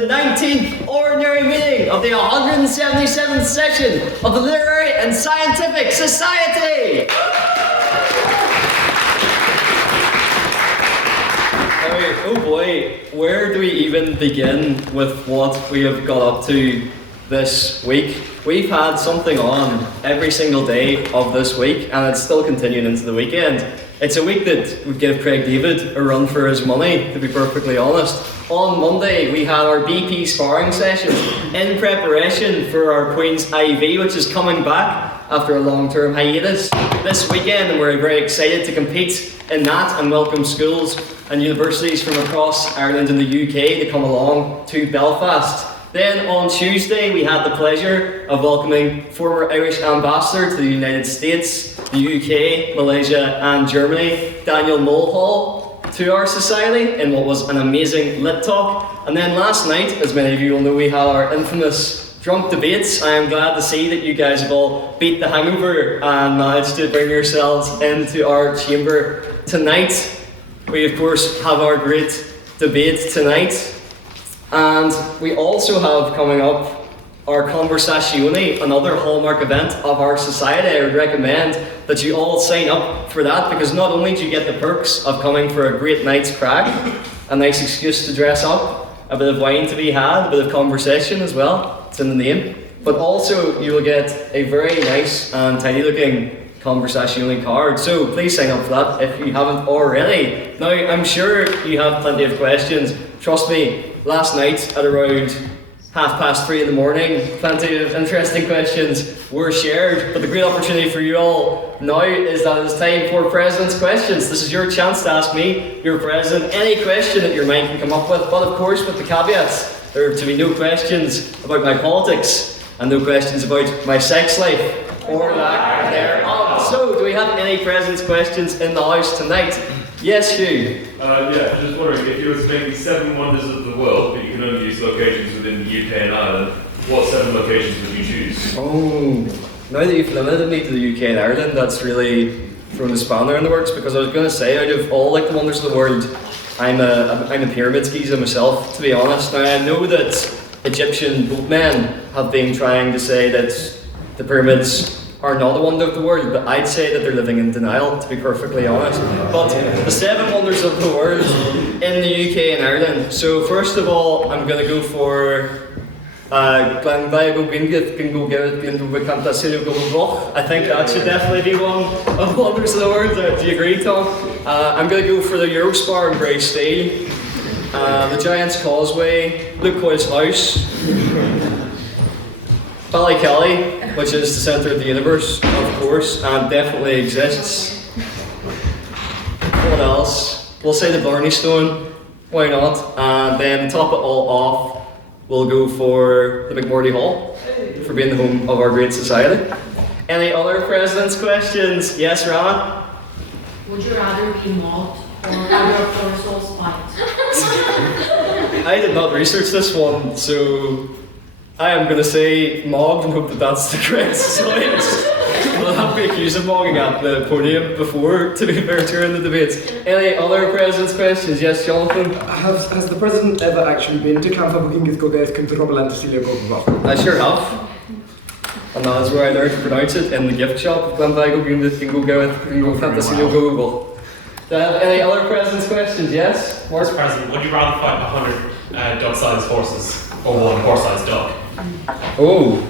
to 19th Ordinary Meeting of the 177th Session of the Literary and Scientific Society. Oh boy, where do we even begin with what we have got up to this week? We've had something on every single day of this week, and it's still continuing into the weekend. It's a week that would give Craig David a run for his money, to be perfectly honest. On Monday, we had our BP sparring sessions in preparation for our Queen's IV, which is coming back after a long-term hiatus this weekend, and we're very excited to compete in that and welcome schools and universities from across Ireland and the UK to come along to Belfast. Then on Tuesday, we had the pleasure of welcoming former Irish ambassador to the United States, the UK, Malaysia and Germany, Daniel Mulhall, to our society in what was an amazing lit talk. And then last night, as many of you will know, we had our infamous drunk debates. I am glad to see that you guys have all beat the hangover and managed to bring yourselves into our chamber tonight. We of course have our great debate tonight. And we also have coming up our Conversazione, another hallmark event of our society. I would recommend that you all sign up for that, because not only do you get the perks of coming for a great night's crack, a nice excuse to dress up, a bit of wine to be had, a bit of conversation as well, it's in the name, but also you will get a very nice and tidy looking Conversazione card. So please sign up for that if you haven't already. Now, I'm sure you have plenty of questions. Trust me, last night at around 3:30 in the morning, plenty of interesting questions were shared. But the great opportunity for you all now is that it's time for President's Questions. This is your chance to ask me, your President, any question that your mind can come up with, but of course with the caveats. There are to be no questions about my politics and no questions about my sex life or lack thereof. So, do we have any President's Questions in the house tonight? Yes, Hugh. Yeah, just wondering, if you were to make 7 wonders of the world, but you can only use locations within the UK and Ireland, what 7 locations would you choose? Oh, now that you've limited me to the UK and Ireland, that's really thrown a spanner in the works, because I was going to say, out of all the wonders of the world, I'm a pyramid geezer myself, to be honest. Now, I know that Egyptian boatmen have been trying to say that the pyramids are not a wonder of the world, but I'd say that they're living in denial, to be perfectly honest. But the 7 wonders of the world in the UK and Ireland. So first of all, I'm going to go for I think that should definitely be one of the wonders of the world. Do you agree, Tom? I'm going to go for the Eurospar in Grey Steel, the Giant's Causeway, Luke Coyle's house, Ballykelly, which is the centre of the universe, of course, and definitely exists. What else? We'll say the Blarney Stone, why not? And then top it all off, we'll go for the McMurdy Hall, for being the home of our great society. Any other President's Questions? Yes, Rana? Would you rather be mobbed or have your torso spiked? I did not research this one, so I am going to say mobbed and hope that that's the correct choice. We'll have been accused of mobbing at the podium before, to be fair, during the debates. Any other President's Questions? Yes, Jonathan? Has the President ever actually been to Camp I sure have. And that is where I learned to pronounce it, in the gift shop of Glenvago. Do I have any other President's Questions? Yes? Mr. President, would you rather fight 100 dog-sized horses or 1 horse-sized dog? Oh.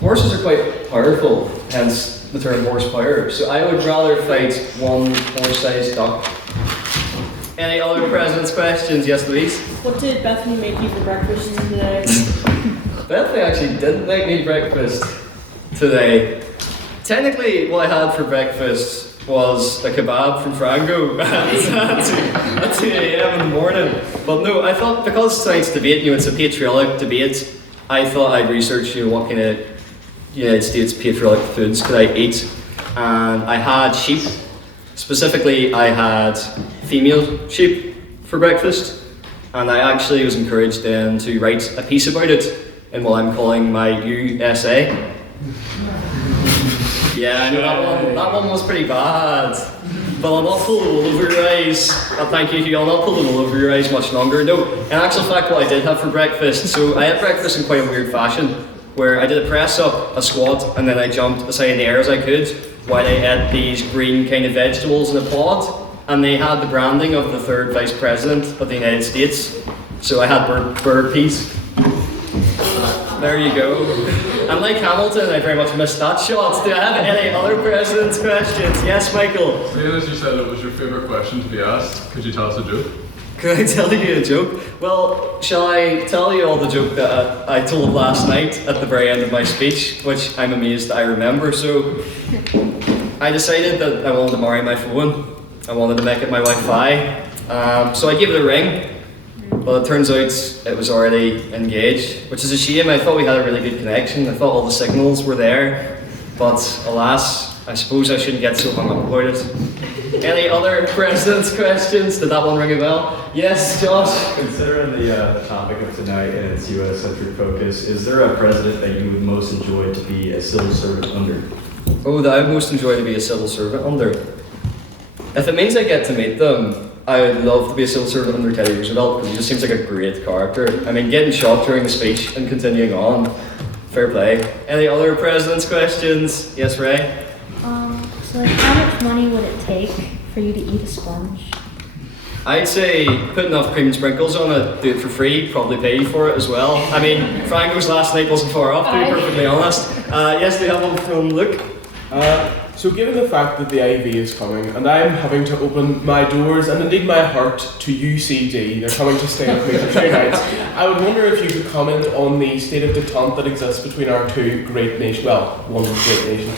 Horses are quite powerful, hence the term horsepower. So I would rather fight 1 horse-sized duck. Any other President's Questions? Yes, Louise? What did Bethany make you for breakfast today? Bethany actually didn't make me breakfast today. Technically, what I had for breakfast was a kebab from Frango at 2 a.m. in the morning. But no, I thought, because tonight's debate, it's a patriotic debate, I thought I'd research, what kind of United States patriotic foods could I eat. And I had sheep. Specifically, I had female sheep for breakfast. And I actually was encouraged then to write a piece about it in what I'm calling my USA. Yeah, I know that one was pretty bad. Well, I'll not pull the wool over your eyes. Thank you, Hugh. I'll not pull the wool over your eyes much longer. No, in actual fact, what I did have for breakfast, so I had breakfast in quite a weird fashion, where I did a press up, a squat, and then I jumped as high in the air as I could, while I ate these green kind of vegetables in a pod. And they had the branding of the third Vice President of the United States. So I had bird peas. There you go. And like Hamilton, I very much missed that shot. Do I have any other president's questions? Yes, Michael? Seeing as you said it was your favourite question to be asked, could you tell us a joke? Could I tell you a joke? Well, shall I tell you all the joke that I told last night at the very end of my speech, which I'm amazed that I remember. So I decided that I wanted to marry my phone. I wanted to make it my Wi-Fi. So I gave it a ring. Well, it turns out it was already engaged, which is a shame. I thought we had a really good connection. I thought all the signals were there. But alas, I suppose I shouldn't get so hung up about it. Any other president's questions? Did that one ring a bell? Yes, Josh? Considering the topic of tonight and its US-centric focus, is there a president that you would most enjoy to be a civil servant under? Oh, that I would most enjoy to be a civil servant under? If it means I get to meet them, I would love to be a civil servant under Teddy Roosevelt because he just seems like a great character. I mean, getting shot during the speech and continuing on, fair play. Any other president's questions? Yes, Ray? So like how much money would it take for you to eat a sponge? I'd say put enough cream and sprinkles on it, do it for free, probably pay you for it as well. I mean, Franco's last night wasn't far off, to be perfectly honest. Yes, we have one from Luke. So given the fact that the IV is coming, and I'm having to open my doors and indeed my heart to UCD, they're coming to stay with me for 2 nights, I would wonder if you could comment on the state of detente that exists between our two great nations, well, one great nation.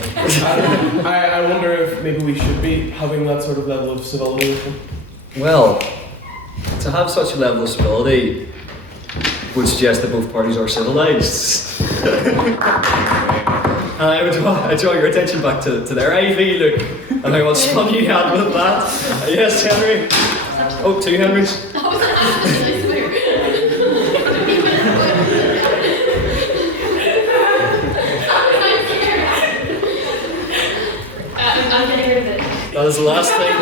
I wonder if maybe we should be having that sort of level of civility with them. Well, to have such a level of civility would suggest that both parties are civilised. And I would draw your attention back to their IV, look, and how much fun you had with that. Yes, Henry? Oh, 2 Henrys? I'm getting rid of it. That is the last thing.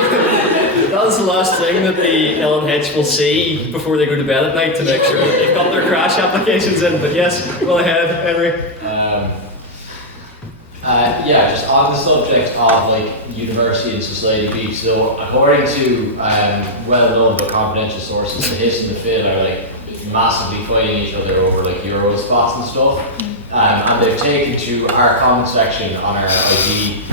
That is the last thing that the LNH will see before they go to bed at night to make sure that they've got their crash applications in. But yes, go ahead, Henry. Yeah, just on the subject of like university and society beef. So according to well-known but confidential sources, the Hiss and the Phil are like massively fighting each other over like Euro spots and stuff. And they've taken to our comment section on our ID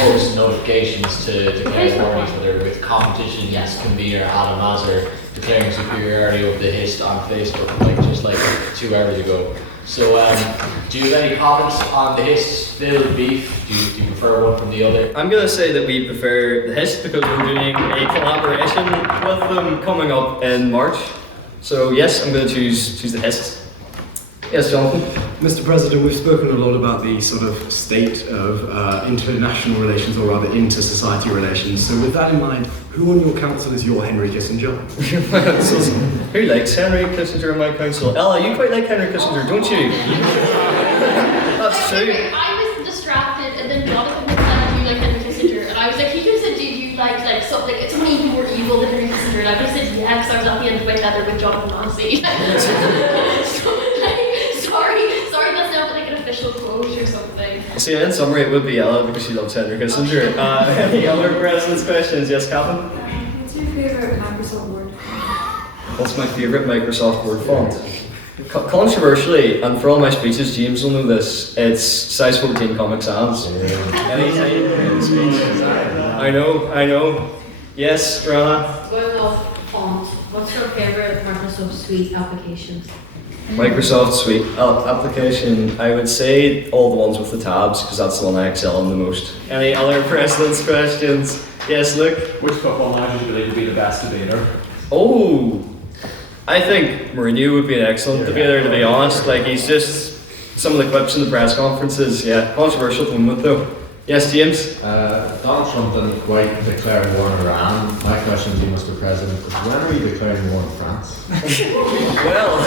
post notifications to declare war on each other, with competitions convener Adam Mazur declaring superiority over the Hiss on Facebook like 2 hours ago. So, do you have any comments on the Hiss-Phil beef? Do you prefer one from the other? I'm going to say that we prefer the Hiss because we're doing a collaboration with them coming up in March. So yes, I'm going to choose the Hiss. Yes, Jonathan? Mr. President, we've spoken a lot about the sort of state of international relations, or rather inter-society relations. So with that in mind, who on your council is your Henry Kissinger? Who likes Henry Kissinger in my council? Ella, you quite like Henry Kissinger, don't you? That's true. I was distracted, and then Jonathan said, "Do you like Henry Kissinger?" And I was like, he could have said, "Do you like something? It's only even more evil than Henry Kissinger." And I would have said, "Yeah," because I was at the end of my tether with Jonathan Massey. Sorry, that's not like an official quote or something. See, in summary, it would be Ella because she loves Henry Kissinger. Any other president's questions? Yes, Calvin? What's your favourite Microsoft Word? What's my favourite Microsoft Word font? Controversially, and for all my speeches, James will know this, it's size 14 Comic Sans. Anytime in speech. I know. Yes, Rana? Going off font, what's your favourite Microsoft Suite application? Microsoft Suite application, I would say all the ones with the tabs because that's the one I excel in the most. Any other president's questions? Yes, Luke? Which football manager do you believe would be the best debater? Oh, I think Mourinho would be an excellent debater, to be honest. Like, he's just, some of the clips in the press conferences, controversial at the moment though. Yes, James? Donald Trump didn't quite declare war on Iran. My question to you, Mr. President, is when are you declaring war on France? Well,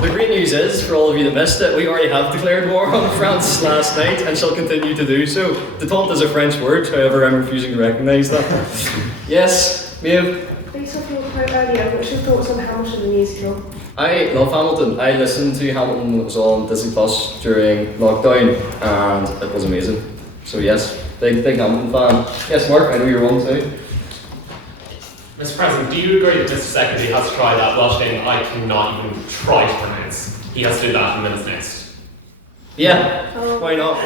The great news is, for all of you that missed it, we already have declared war on France last night and shall continue to do so. Détente is a French word, however I'm refusing to recognise that. Yes, Maeve? Based off your quote earlier, what's your thoughts on Hamilton the musical? I love Hamilton. I listened to Hamilton when it was on Disney Plus during lockdown and it was amazing. So yes, big Hamilton fan. Yes, Mark, I know you're one too. Mr. President, do you agree that Mr. Secretary has to try that Welsh name I cannot even try to pronounce? He has to do that in minutes next. Yeah, why not?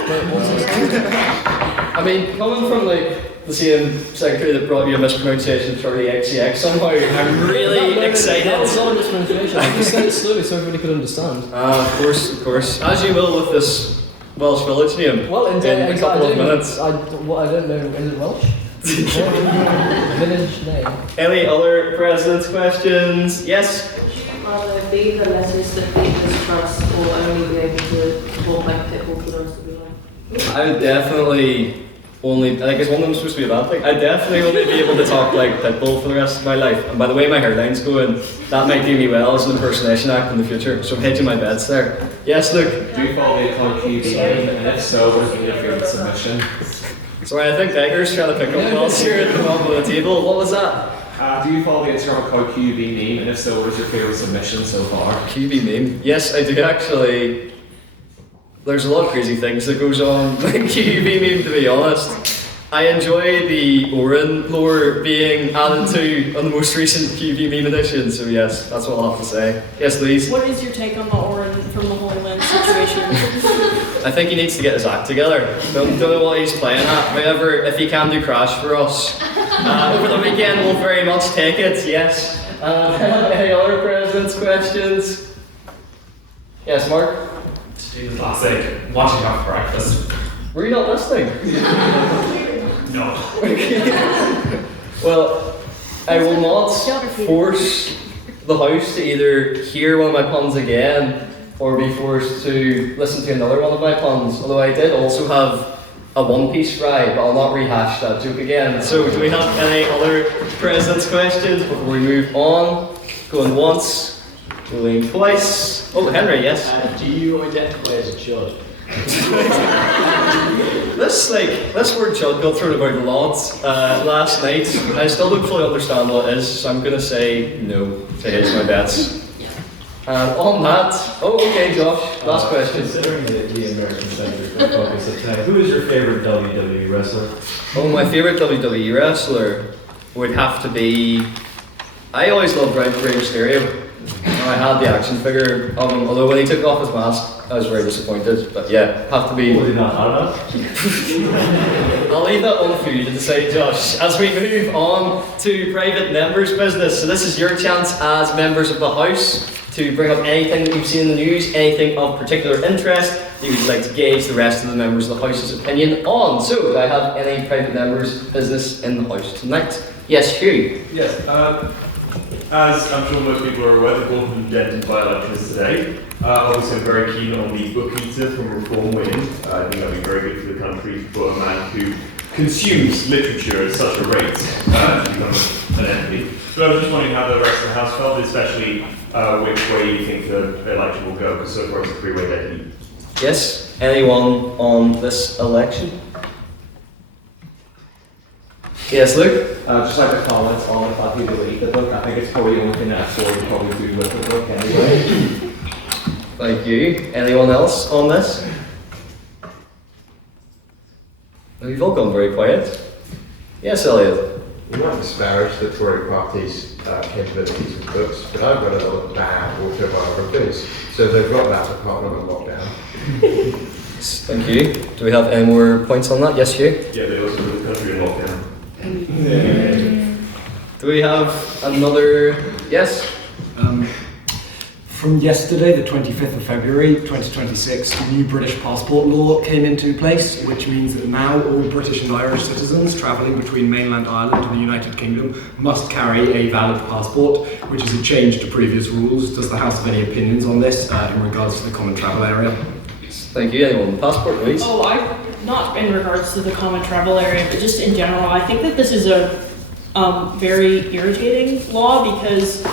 I mean, coming from like the same secretary that brought you a mispronunciation of Charlie XCX somehow, I'm really excited. That was not a mispronunciation. I just said it slowly so everybody could understand. Of course. As you will with this Welsh village name. Well, in a couple of minutes. I don't know, is it Welsh? Village name. Any other president's questions? Yes? Would you rather be the letters that people trust or only be able to hold like pitbull for the rest of your life? I would definitely only, like, is one of them supposed to be a bad thing? I'd definitely only be able to talk like Pitbull for the rest of my life. And by the way my hairline's going, that might do me well as an impersonation act in the future. So I'm hedging my bets there. Yes, Luke? Do you follow the account QB name? And if so, what has been your favourite submission? Sorry, I think Egger's trying to pick up balls here at the bottom of the table. What was that? Do you follow the Instagram account QB meme? And if so, what is your favourite submission so far? QB meme? Yes, I do actually. There's a lot of crazy things that goes on with QB meme, to be honest. I enjoy the Oren lore being added to on the most recent QB meme edition, so yes, that's what I'll have to say. Yes, Louise? What is your take on the Oren from the Holy Land situation? I think he needs to get his act together. Don't know what he's playing at. However, if he can do Crash for us over the weekend, we'll very much take it, yes. Any other president's questions? Yes, Mark? The classic, watching after breakfast. Were you not listening? No. Well, I will not force the house to either hear one of my puns again or be forced to listen to another one of my puns. Although I did also have a one-piece fry, but I'll not rehash that joke again. So, do we have any other president's questions before we move on? Going once, going twice. Oh, Henry, yes. Do you identify as a chud? This word chud got thrown about a lot last night. I still don't fully understand what it is, so I'm going to say no to hedge my bets. And on that, okay, Josh, last question. Considering the American-centric focus of tonight, who is your favorite WWE wrestler? Oh, my favorite WWE wrestler would have to be. I always loved Rey Mysterio. I had the action figure of him, although when he took off his mask, I was very disappointed. But yeah, have to be. Would he not have I'll leave that one for you to decide, Josh. As we move on to private members' business, so this is your chance as members of the House to bring up anything that you've seen in the news, anything of particular interest that you would like to gauge the rest of the members of the House's opinion on. So, do I have any private members' business in the House tonight? Yes, Hugh. Yes. As I'm sure most people are aware, the Board of Denton by-election is today. Obviously, I'm very keen on the book-eater from Reform winning. I think that'd be very good for the country for a man who consumes literature at such a rate to become an entity. So I was just wondering how the rest of the House felt, especially which way you think the election will go, because so far it's a three-way dead heat. Yes, anyone on this election? Yes, Luke? Just like to comment on if that people eat the book. I think it's probably the only thing that a sword would probably do with the book anyway. Thank you. Anyone else on this? You've all gone very quiet. Yes, Elliot? You might disparage the Tory party's capabilities with books, but I've read a lot of bad autobiographies, so they've got that department on lockdown. Thank you. Do we have any more points on that? Yes, Hugh? Yeah, they also put the country in lockdown. Do we have another? Yes? From yesterday, the 25th of February 2026, the new British passport law came into place, which means that now all British and Irish citizens travelling between mainland Ireland and the United Kingdom must carry a valid passport, which is a change to previous rules. Does the House have any opinions on this in regards to the common travel area? Thank you. Anyone? Passport, please. Not in regards to the common travel area, but just in general, I think that this is a very irritating law because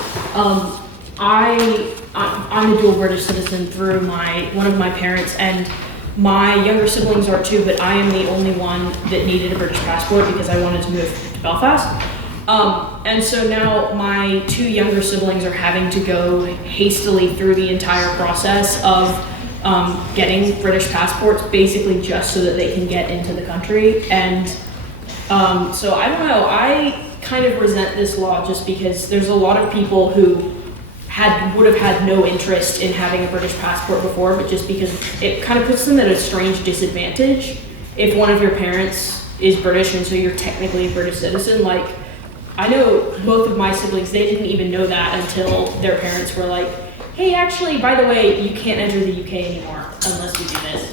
I I'm a dual British citizen through one of my parents, and my younger siblings are too, but I am the only one that needed a British passport because I wanted to move to Belfast. And so now my 2 younger siblings are having to go hastily through the entire process of getting British passports, basically just so that they can get into the country. And so I don't know, I kind of resent this law just because there's a lot of people who would have had no interest in having a British passport before, but just because it kind of puts them at a strange disadvantage if one of your parents is British and so you're technically a British citizen. Like, I know both of my siblings, they didn't even know that until their parents were like, hey, actually, by the way, you can't enter the UK anymore unless you do this.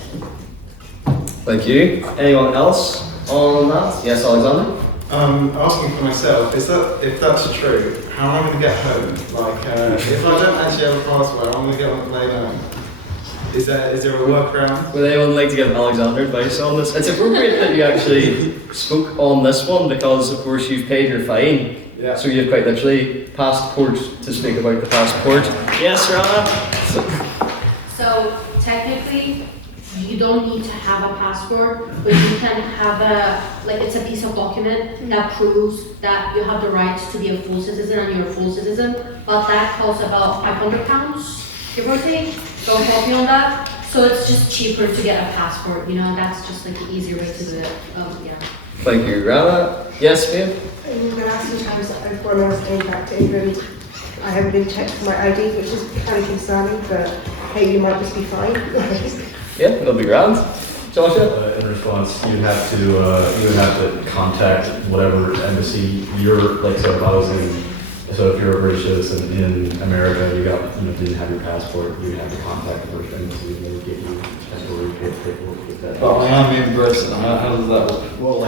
Thank you. Anyone else on that? Yes, Alexander? Asking for myself, if that's true, how am I going to get home? Like, if I don't actually have a passport, I'm going to get on the plane home. Is there a workaround? Would anyone like to give Alexander advice on this? It's appropriate that you actually spoke on this one because, of course, you've paid your fine. Yeah. So you've quite literally passport to speak about the passport. Yes, Rana? So technically, you don't need to have a passport, but you can have it's a piece of document that proves that you have the right to be a full citizen and you're a full citizen, but that costs about £500, give or take. Don't quote me on that. So it's just cheaper to get a passport, that's just like the easier way to do it. Yeah. Thank you, Rana. Yes, ma'am? In the last few times when I was going back to England, I haven't been checked for my ID, which is kind of concerning, but hey, you might just be fine. Yeah, that'll be grand. Joshua? In response, you would have to contact whatever embassy you're like. So if you're a British citizen in America, didn't have your passport, you would have to contact the British embassy and they would get you temporary paperwork with that. But I am in Britain. How does that work? Well,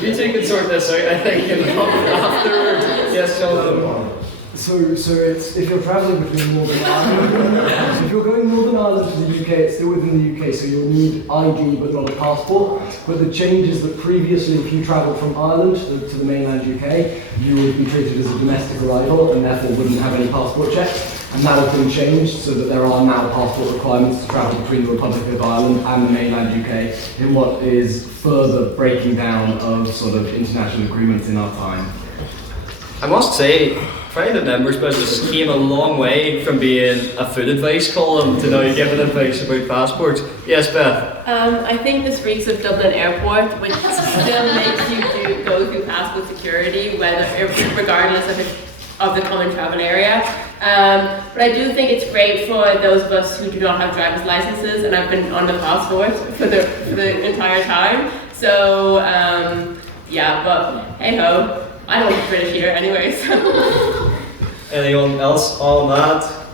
You two can sort this out, I think, afterwards. Yes, Jonathan. So it's if you're travelling between Northern Ireland, so if you're going Northern Ireland to the UK, it's still within the UK, so you'll need ID but not a passport. But the change is that previously, if you travelled from Ireland to the mainland UK, you would be treated as a domestic arrival and therefore wouldn't have any passport checks. And that has been changed so that there are now passport requirements to travel between the Republic of Ireland and the mainland UK in what is further breaking down of sort of international agreements in our time. I must say, private members business came a long way from being a food advice column to now giving advice about passports. Yes, Beth? I think this reeks of Dublin Airport, which still makes you go through passport security, regardless of the common travel area. But I do think it's great for those of us who do not have driver's licenses, and I've been on the passport for the entire time. So yeah, but hey ho, I don't look British here anyway. So. Anyone else on that?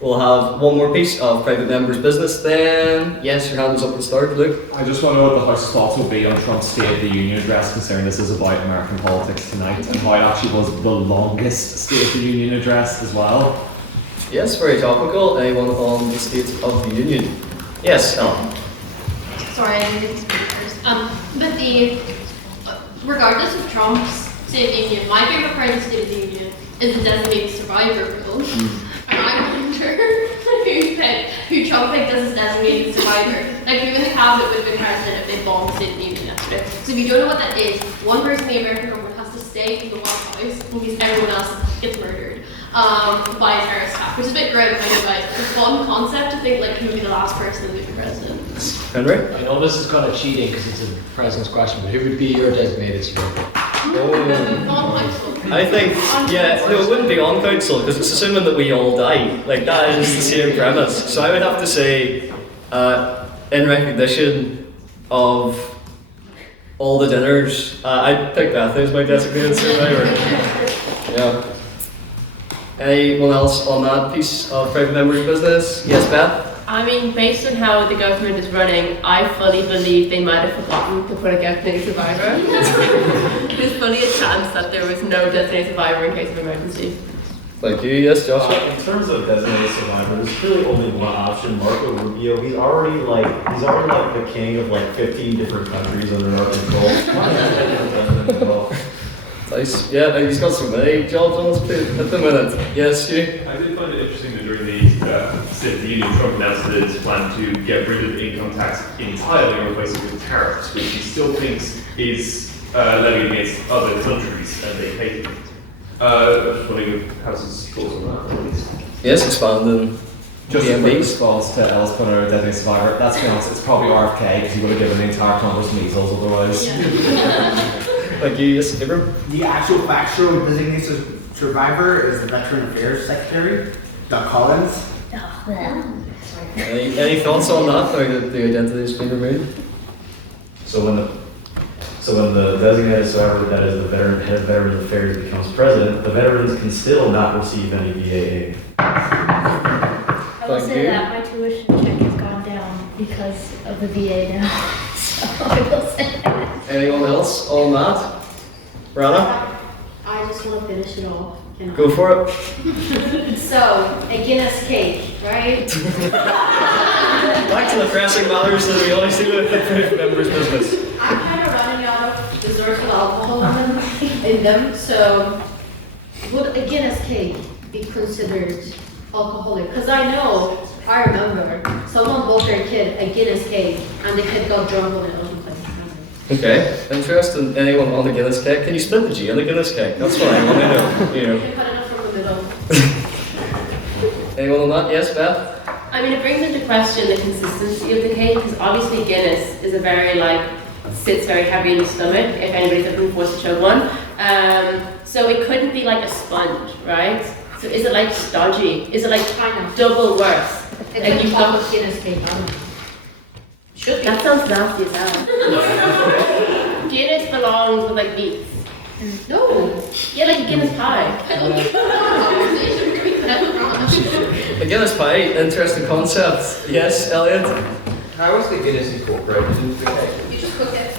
We'll have one more piece of private members' business then. Yes, your hand was up at the start, Luke. I just want to know what the House's thoughts will be on Trump's State of the Union address, considering this is about American politics tonight, and how it actually was the longest State of the Union address as well. Yes, very topical. Anyone on the State of the Union? Yes, Ellen. Sorry, I didn't speak first. Regardless of Trump's State of the Union, my favorite part of the State of the Union is the designated survivor rule. And I wonder who Trump picked as his designated survivor. Like, who in the cabinet would have been president if they bombed the State of the Union yesterday. So if you don't know what that is, one person in the American government has to stay in the White House in case everyone else gets murdered by a terrorist attack, which is a bit grim, I know, guys. It's a fun concept to think, like, who would be the last person to be the president. Henry? I know this is kind of cheating because it's a president's question, but who would be your designated survivor? I think, no, it wouldn't be on council because it's assuming that we all die. Like, that is the same premise. So I would have to say, in recognition of all the dinners, I'd pick Beth as my designated survivor. Yeah. Anyone else on that piece of private members' business? Yes, Beth? I mean, based on how the government is running, I fully believe they might have forgotten to put a designated survivor. There's fully a chance that there was no designated survivor in case of emergency. Thank you. Yes, Joshua? In terms of designated survivor, there's really only one option. Marco Rubio, he's already like the king of like 15 different countries under our control. Nice. Yeah, he's got so many jobs on his plate at the minute. Yes, Stu? I did find it interesting that during the State of the Union, Trump announced that his plan to get rid of income tax entirely and replace it with tariffs, which he still thinks is levied against other countries, and they pay for it. I'm just wondering if House's thoughts on that, please. Yes, expanding. Just a quick response to Ellis put out designated survivor. Let's be honest, it's probably RFK because he would have given the entire Congress measles otherwise. Thank you, yes, Abram. The actual factual designated survivor is the Veteran Affairs Secretary, Doug Collins. Any thoughts on that, or the identity has been removed? So when the designated survivor, that is the veteran head of Veterans Affairs, becomes president, the veterans can still not receive any VA aid. I will say that my tuition check has gone down because of the VA now. So I will say that. Anyone else on that? Rana? I just want to finish it off. Can I? Go for it. So, a Guinness cake, right? Back to the pressing matters that we always do with the members' business. I'm kind of running out of desserts with alcohol in them, so would a Guinness cake be considered alcoholic? Because I remember, someone bought their kid a Guinness cake and the kid got drunk on it. Okay, interesting. Anyone on the Guinness cake? Can you split the G on the Guinness cake? That's what I want to know. You know. Cut it up from the middle. Anyone on that? Yes, Beth? I mean, it brings into question the consistency of the cake, because obviously Guinness is a very, sits very heavy in the stomach, if anybody's ever been forced to chug one. So it couldn't be like a sponge, right? So is it stodgy? Is it kind of double worse? It's you've got a Guinness cake, I don't know. Should be. That sounds nasty as hell. Guinness belongs with meats. No. Yeah, like a Guinness pie. A Guinness pie, interesting concept. Yes, Elliot? How is the Guinness incorporated into the cake? You just cook it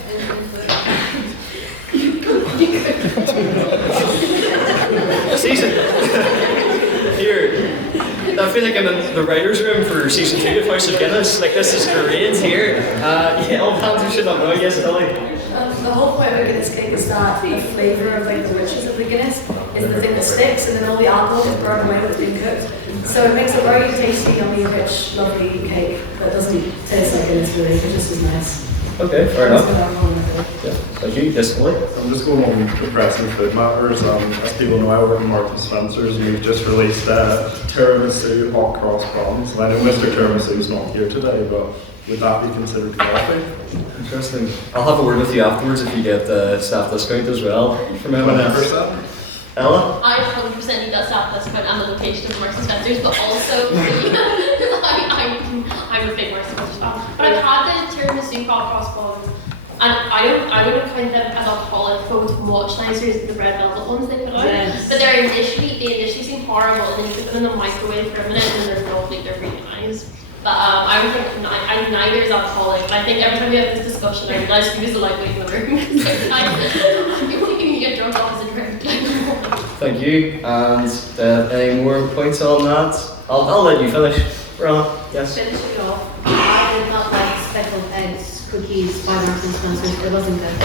Season. Here. I feel like I'm in the writer's room for season 2 of House of Guinness. This is great here. All fans who should not know. Yes, Ellie? The whole point of a Guinness cake is not the flavour of the riches of the Guinness, it's the thing that sticks, and then all the alcohol is burned away when it's being cooked. So it makes a very tasty, yummy, rich, lovely cake that doesn't taste like Guinness really, it just is nice. Okay, fair enough. Yeah, thank you. Yes, Ellie? I'm just going on the pressing food matters. As people know, I work in Marks & Spencer's, and we've just released tiramisu hot cross buns. And I know Mr. Tiramisu's not here today, but would that be considered coffee? Interesting. I'll have a word with you afterwards if you get staff discount as well from M&S. Ella? I 100% need that staff discount and the location of Marks & Spencer's, but also because I'm a big Marks & Spencer's fan. But I've had the tiramisu hot cross buns, and I wouldn't count them as alcoholic, but with much nicer than the red velvet ones they put out. Yes. But they initially seem horrible, and then you put them in the microwave for a minute, and they're lovely. They're really nice. But I would think neither is alcoholic. And I think every time we have this discussion, I realize who's the lightweight in the room. You can get drunk off as a drink. Thank you. And any more points on that? I'll let you finish. Rana, yes? Finish it off. I did not like speckled eggs cookies by Marks & Spencer's. It wasn't good.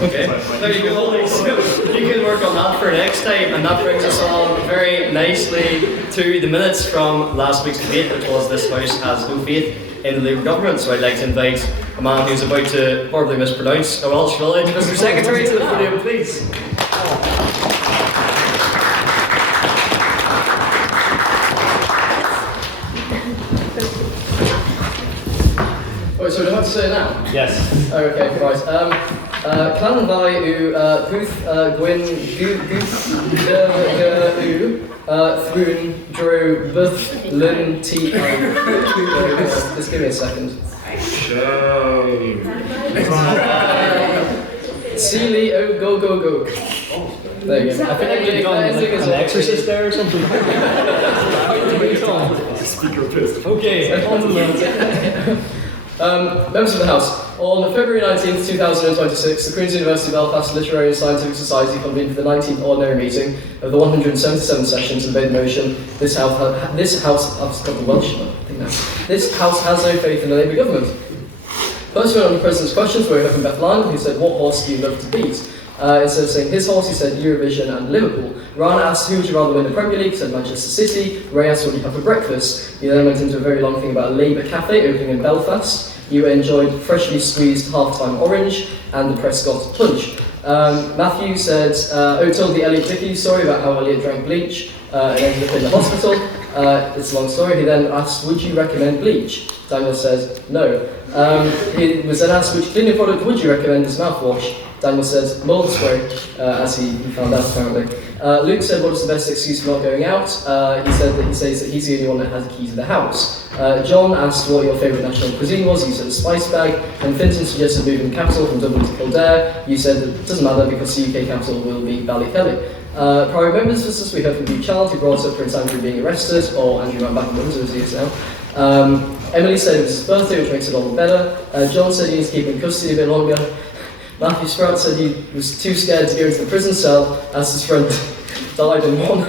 Okay, there you go. So you can work on that for next time, and that brings us on very nicely to the minutes from last week's debate, which was "This House has no faith in the Labour government." So I'd like to invite a man who's about to horribly mispronounce a Welsh village, Mr. Secretary, to the podium, please. Wait, so do I have to say it now? Yes. Okay, right. Clan Valley Guth Gwyn Throon Drew Buth Lynn T. Just give me a second. Sealy Go Go Go. There you go. I think I'm getting an exorcist there or something. Speaker pissed. Okay, on the line. Members of the House, on February 19th, 2026, the Queen's University Belfast Literary and Scientific Society convened for the 19th Ordinary Meeting of the 177 sessions and made the motion, this House has got the Welsh one, I think that's. This House has no faith in the Labour government. First one on the President's questions were from Beth Lang, who said, "What horse do you love to beat?" Instead of saying his horse, he said Eurovision and Liverpool. Ryan asked who would you rather win the Premier League, he said Manchester City. Ray asked what you have for breakfast. He then went into a very long thing about a Labour cafe opening in Belfast. You enjoyed freshly squeezed half-time orange and the Prescott punch. Matthew said, told the Elliot Dickey story about how Elliot drank bleach and ended up in the hospital. It's a long story. He then asked, would you recommend bleach? Daniel says, no. He was then asked, which cleaning product would you recommend as mouthwash? Daniel said, mold spray, as he found out apparently. Luke said, what is the best excuse for not going out? He said that he says that he's the only one that has a key to the house. John asked what your favourite national cuisine was. You said a spice bag. And Finton suggested moving the capital from Dublin to Kildare. You said that it doesn't matter because the UK capital will be Ballykelly. Prior members, for instance, we heard from Hugh Child, who brought up Prince Andrew being arrested, or Andrew Mountbatten Windsor as he is now. Emily said it was his birthday, which makes it all the better. John said he needs to keep him in custody a bit longer. Matthew Sprout said he was too scared to go into the prison cell as his friend died in one.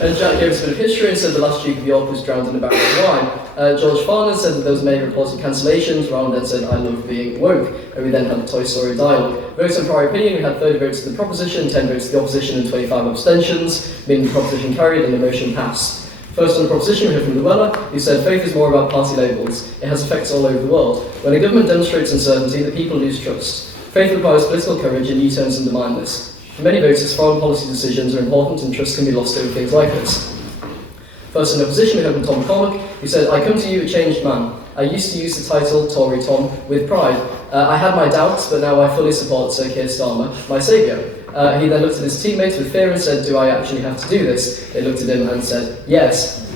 And Jack gave us a bit of history and said the last Duke of York was drowned in a barrel of wine. George Farner said that there was many reports of cancellations. Round then said, I love being woke. And we then had the Toy Story dialogue. Votes on prior opinion, we had 30 votes to the proposition, 10 votes to the opposition and 25 abstentions, meaning the proposition carried and the motion passed. First on the proposition, we heard from Llewellyn, who said faith is more about party labels. It has effects all over the world. When a government demonstrates uncertainty, the people lose trust. Faith requires political courage and U-turns undermine this. For many voters, foreign policy decisions are important and trust can be lost over things like this. First in opposition, we heard from Tom Cormack, who said, I come to you a changed man. I used to use the title Tory Tom with pride. I had my doubts, but now I fully support Sir Keir Starmer, my saviour. He then looked at his teammates with fear and said, do I actually have to do this? They looked at him and said, yes.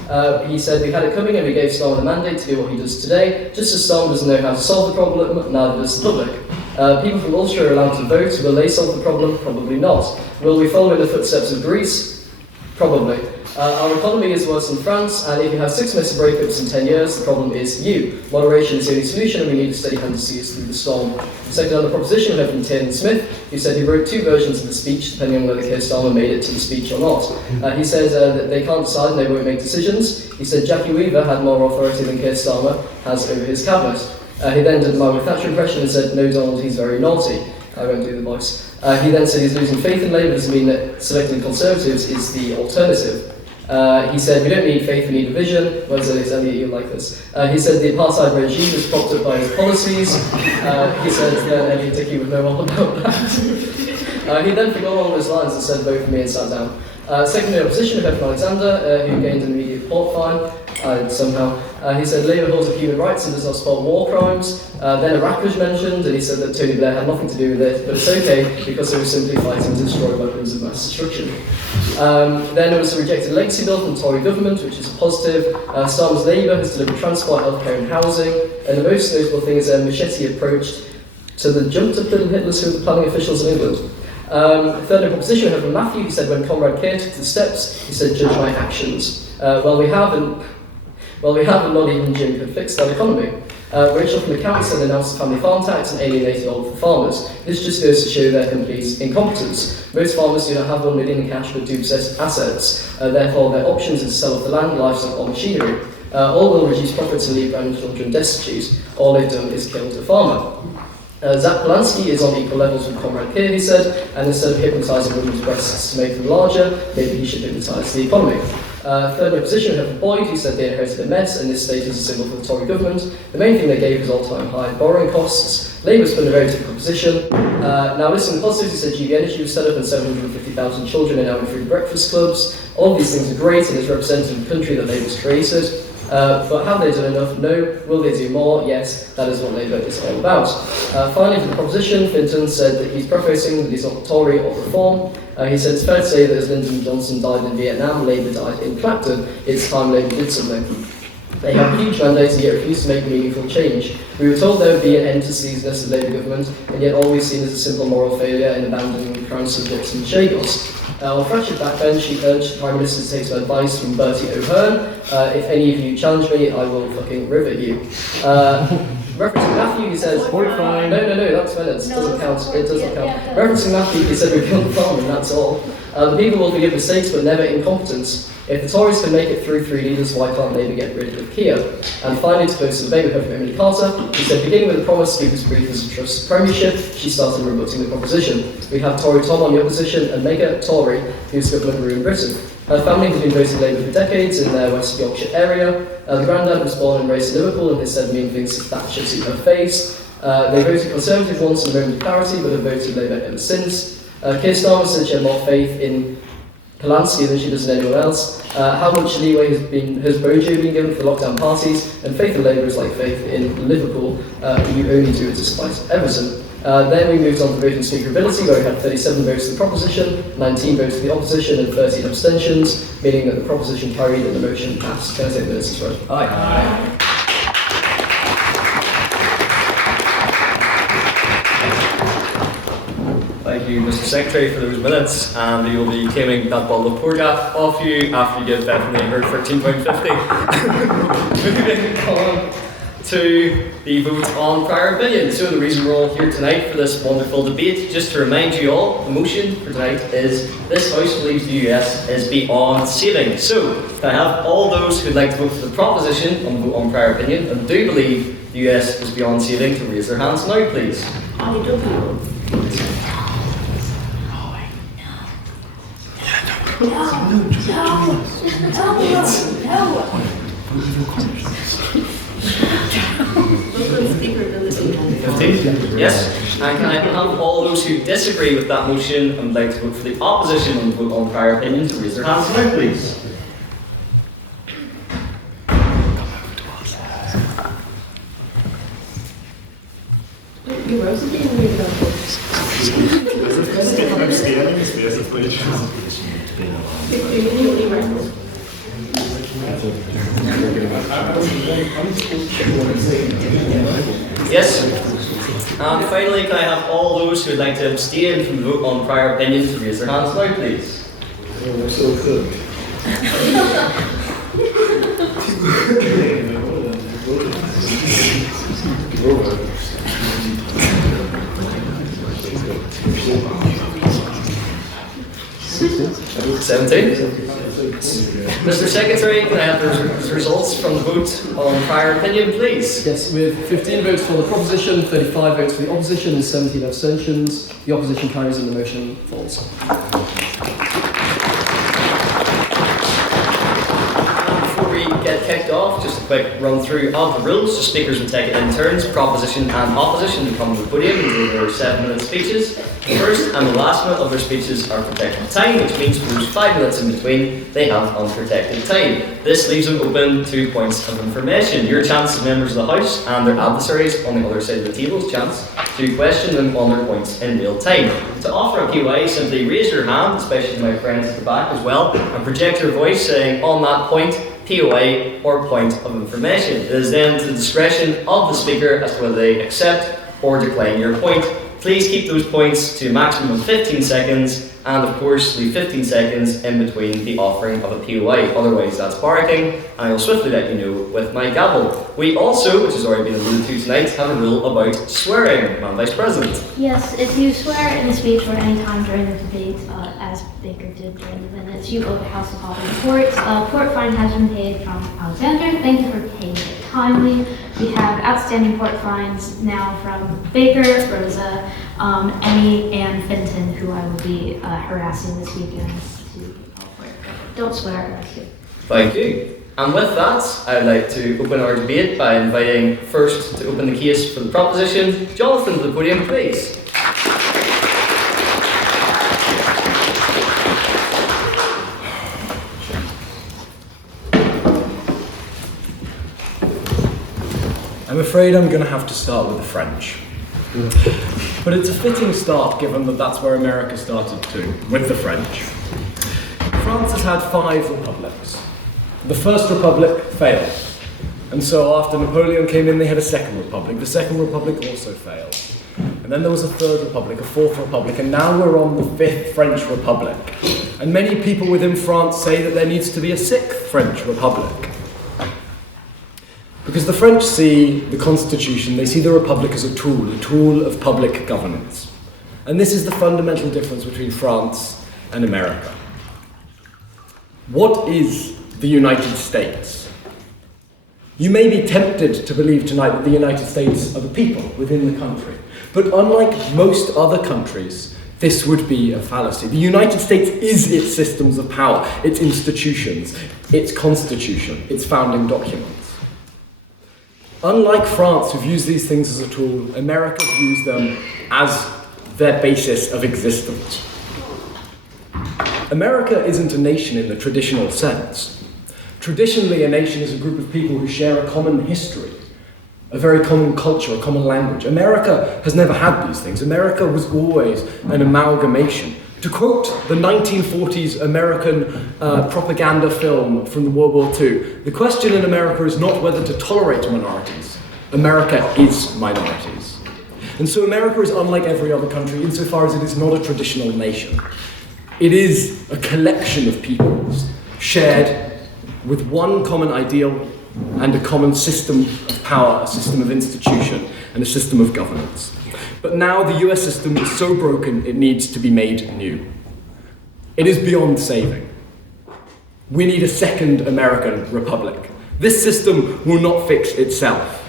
He said, we had it coming and we gave Starmer the mandate to do what he does today. Just as Starmer doesn't know how to solve the problem, neither does the public. People from Ulster are allowed to vote. Will they solve the problem? Probably not. Will we follow in the footsteps of Greece? Probably. Our economy is worse than France, and if you have 6 messy breakups in 10 years, the problem is you. Moderation is the only solution, and we need a steady hand to see us through the storm. Second on the proposition, we heard from Tiernan Smith, who said he wrote 2 versions of the speech, depending on whether Keir Starmer made it to the speech or not. He said that they can't decide and they won't make decisions. He said Jackie Weaver had more authority than Keir Starmer has over his cabinet. He then did the Margaret Thatcher impression and said, no, Donald, he's very naughty. I won't do the voice. He then said he's losing faith in Labour doesn't mean that selecting Conservatives is the alternative. He said, we don't need faith, we need a vision. Well, Elliot, you like this. He said the apartheid regime was propped up by his policies. He said Elliot Dickey would know all about that. He then forgot all of his lines and said, vote for me and sat down. Second in opposition, we heard from Alexander, who gained an immediate port fine, somehow. He said Labour holds up human rights and does not support war crimes. Then Iraq was mentioned, and he said that Tony Blair had nothing to do with it, but it's okay because they were simply fighting to destroy weapons of mass destruction. Then there was a rejected legacy bill from the Tory government, which is a positive. Starmer's Labour has delivered transport, healthcare and housing. And the most notable thing is a machete approach to the jumped-up little Hitlers who were the planning officials in England. Third in proposition, we heard from Matthew, who said when Comrade Keir took the steps, he said, judge my actions. Well, we haven't, and not even Jim could fix that economy. Rachel from the council announced the family farm tax and alienated all of the farmers. This just goes to show their complete incompetence. Most farmers do not have 1 million in cash but do possess assets. Therefore, their options is to sell off the land, livestock or machinery. All will reduce profits and leave grandchildren destitute. All they've done is killed a farmer. Zach Polanski is on equal levels with Comrade Keir, he said, and instead of hypnotising women's breasts to make them larger, maybe he should hypnotise the economy. Third in opposition, we have Boyd, who said they inherited a mess, and this state is a symbol for the Tory government. The main thing they gave was all-time high borrowing costs. Labour's been a very difficult position. Now, listen, the positives, he said GB Energy was set up and 750,000 children are now in free breakfast clubs. All of these things are great, and it's representing the country that Labour's created. But have they done enough? No. Will they do more? Yes. That is what Labour is all about. Finally, for the proposition, Finton said that he's prefacing that he's not Tory or Reform. He said it's fair to say that as Lyndon Johnson died in Vietnam, Labour died in Clapton. It's time Labour did something. They have huge mandates and yet refuse to make meaningful change. We were told there would be an end to sleaziness of Labour government, and yet all we've seen is a simple moral failure in abandoning Crown subjects and Chagos. On Fractured Backbench, she urged the Prime Minister to take some advice from Bertie O'Hearn. If any of you challenge me, I will fucking rivet you. Referencing Matthew, he says... No, that's minutes. It doesn't count. It doesn't count. Referencing Matthew, he said we killed the farm and that's all. The people will forgive mistakes, but never incompetence. If the Tories can make it through 3 leaders, why can't Labour get rid of Keir? And finally, to close the debate, we have from Emily Carter, who said, beginning with the promise to keep brief as a Truss premiership, she started rebutting the proposition. We have Tory Tom on the opposition and Mega Tory, who's government in Britain. Her family has been voting Labour for decades in their West Yorkshire area. The granddad was born and raised in Liverpool and has said mean things to Thatcher to her face. They voted Conservative once in a moment of clarity, but have voted Labour ever since. Keir Starmer said she had more faith in Polanski than she does in anyone else. How much leeway has Bojo been given for lockdown parties? And faith in Labour is like faith in Liverpool. You only do it to spite Everton. Then we moved on to voting speakerability, where we had 37 votes for the proposition, 19 votes for the opposition, and 13 abstentions, meaning that the proposition carried and the motion passed. Can I take minutes as well? Aye. Aye. Thank you, Mr. Secretary, for those minutes, and you will be claiming that bottle of Portgaf off you after you give definitely her £13.50. Moving on to the vote on prior opinion. So the reason we're all here tonight for this wonderful debate, just to remind you all, the motion for tonight is this House believes the US is beyond saving. So can I have all those who'd like to vote for the proposition and vote on prior opinion and do believe the US is beyond saving to raise their hands now, please? I do. Yes. And can I have all those who disagree with that motion and would like to vote for the opposition and vote on prior opinion to raise their hands now, please? You rose again or you Yes. And finally, can I have all those who would like to abstain from the vote on prior opinion to raise their hands now, please? Oh, we're so good. 17. Mr. Secretary, can I have the results from the vote on prior opinion, please? Yes, with 15 votes for the proposition, 35 votes for the opposition, and 17 abstentions. The opposition carries and the motion falls. Before we get kicked off, just a quick run through of the rules. The speakers will take it in turns. Proposition and opposition will come to the podium and do their 7-minute speeches. The first and the last minute of their speeches are protected time, which means for those 5 minutes in between, they have unprotected time. This leaves them open to points of information. Your chance as members of the House and their adversaries on the other side of the table's chance to question them on their points in real time. To offer a POA, simply raise your hand, especially my friends at the back as well, and project your voice saying on that point, POA or point of information. It is then to the discretion of the speaker as to whether they accept or decline your point. Please keep those points to a maximum of 15 seconds and of course leave 15 seconds in between the offering of a POA. Otherwise that's barracking, and I will swiftly let you know with my gavel. We also, which has already been alluded to tonight, have a rule about swearing. Madam Vice President. Yes, if you swear in a speech or any time during the debate, as Baker did during the minutes, you owe the House of Commons court. Port fine has been paid from Alexander. Thank you for paying it timely. We have outstanding port fines now from Baker, Rosa, Emmy, and Fenton, who I will be harassing this weekend to don't swear. Thank you. And with that, I'd like to open our debate by inviting first to open the case for the proposition, Jonathan to the podium, please. I'm afraid I'm going to have to start with the French. But it's a fitting start given that that's where America started too, with the French. France has had 5 republics. The first republic failed. And so after Napoleon came in, they had a second republic. The second republic also failed. And then there was a third republic, a fourth republic, and now we're on the 5th French republic. And many people within France say that there needs to be a 6th French republic. Because the French see the constitution, they see the republic as a tool of public governance. And this is the fundamental difference between France and America. What is the United States? You may be tempted to believe tonight that the United States are the people within the country, but unlike most other countries, this would be a fallacy. The United States is its systems of power, its institutions, its constitution, its founding documents. Unlike France, who views these things as a tool, America views them as their basis of existence. America isn't a nation in the traditional sense. Traditionally, a nation is a group of people who share a common history, a very common culture, a common language. America has never had these things. America was always an amalgamation. To quote the 1940s American propaganda film from the World War II, the question in America is not whether to tolerate minorities. America is minorities. And so America is unlike every other country insofar as it is not a traditional nation. It is a collection of peoples shared with one common ideal and a common system of power, a system of institution, and a system of governance. But now the US system is so broken it needs to be made new. It is beyond saving. We need a second American republic. This system will not fix itself.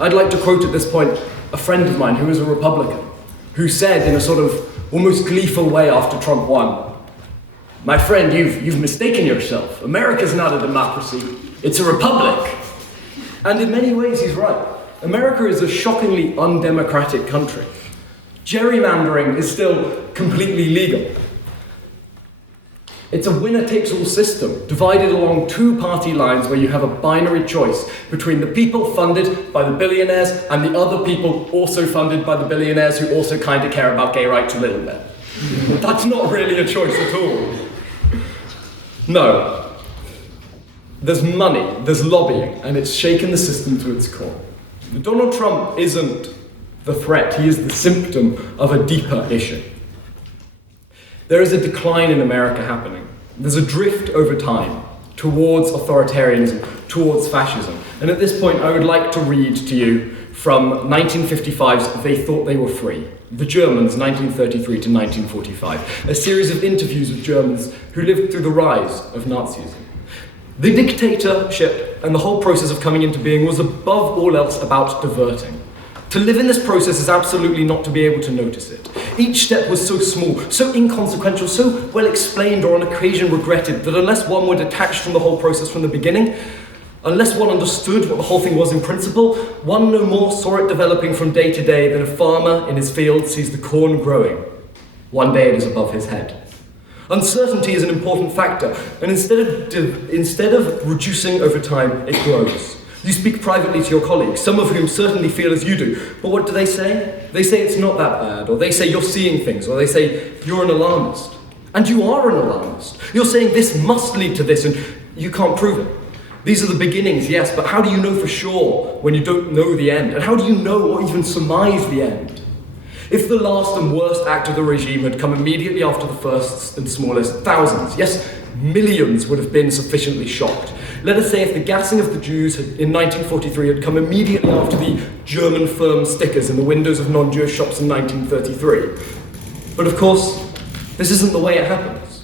I'd like to quote at this point a friend of mine who is a Republican, who said in a sort of almost gleeful way after Trump won, "My friend, you've mistaken yourself. America's not a democracy, it's a republic." And in many ways he's right. America is a shockingly undemocratic country. Gerrymandering is still completely legal. It's a winner-takes-all system, divided along two-party lines where you have a binary choice between the people funded by the billionaires and the other people also funded by the billionaires who also kind of care about gay rights a little bit. That's not really a choice at all. No. There's money, there's lobbying, and it's shaken the system to its core. Donald Trump isn't the threat, he is the symptom of a deeper issue. There is a decline in America happening. There's a drift over time towards authoritarianism, towards fascism. And at this point, I would like to read to you from 1955's They Thought They Were Free, the Germans, 1933 to 1945, a series of interviews with Germans who lived through the rise of Nazism. The dictatorship and the whole process of coming into being was above all else about diverting. To live in this process is absolutely not to be able to notice it. Each step was so small, so inconsequential, so well explained or on occasion regretted that unless one were detached from the whole process from the beginning, unless one understood what the whole thing was in principle, one no more saw it developing from day to day than a farmer in his field sees the corn growing. One day it is above his head. Uncertainty is an important factor, and instead of reducing over time, it grows. You speak privately to your colleagues, some of whom certainly feel as you do, but what do they say? They say it's not that bad, or they say you're seeing things, or they say you're an alarmist. And you are an alarmist. You're saying this must lead to this, and you can't prove it. These are the beginnings, yes, but how do you know for sure when you don't know the end? And how do you know or even surmise the end? If the last and worst act of the regime had come immediately after the first and smallest, thousands, yes, millions would have been sufficiently shocked. Let us say if the gassing of the Jews in 1943 had come immediately after the German firm stickers in the windows of non-Jewish shops in 1933. But of course, this isn't the way it happens.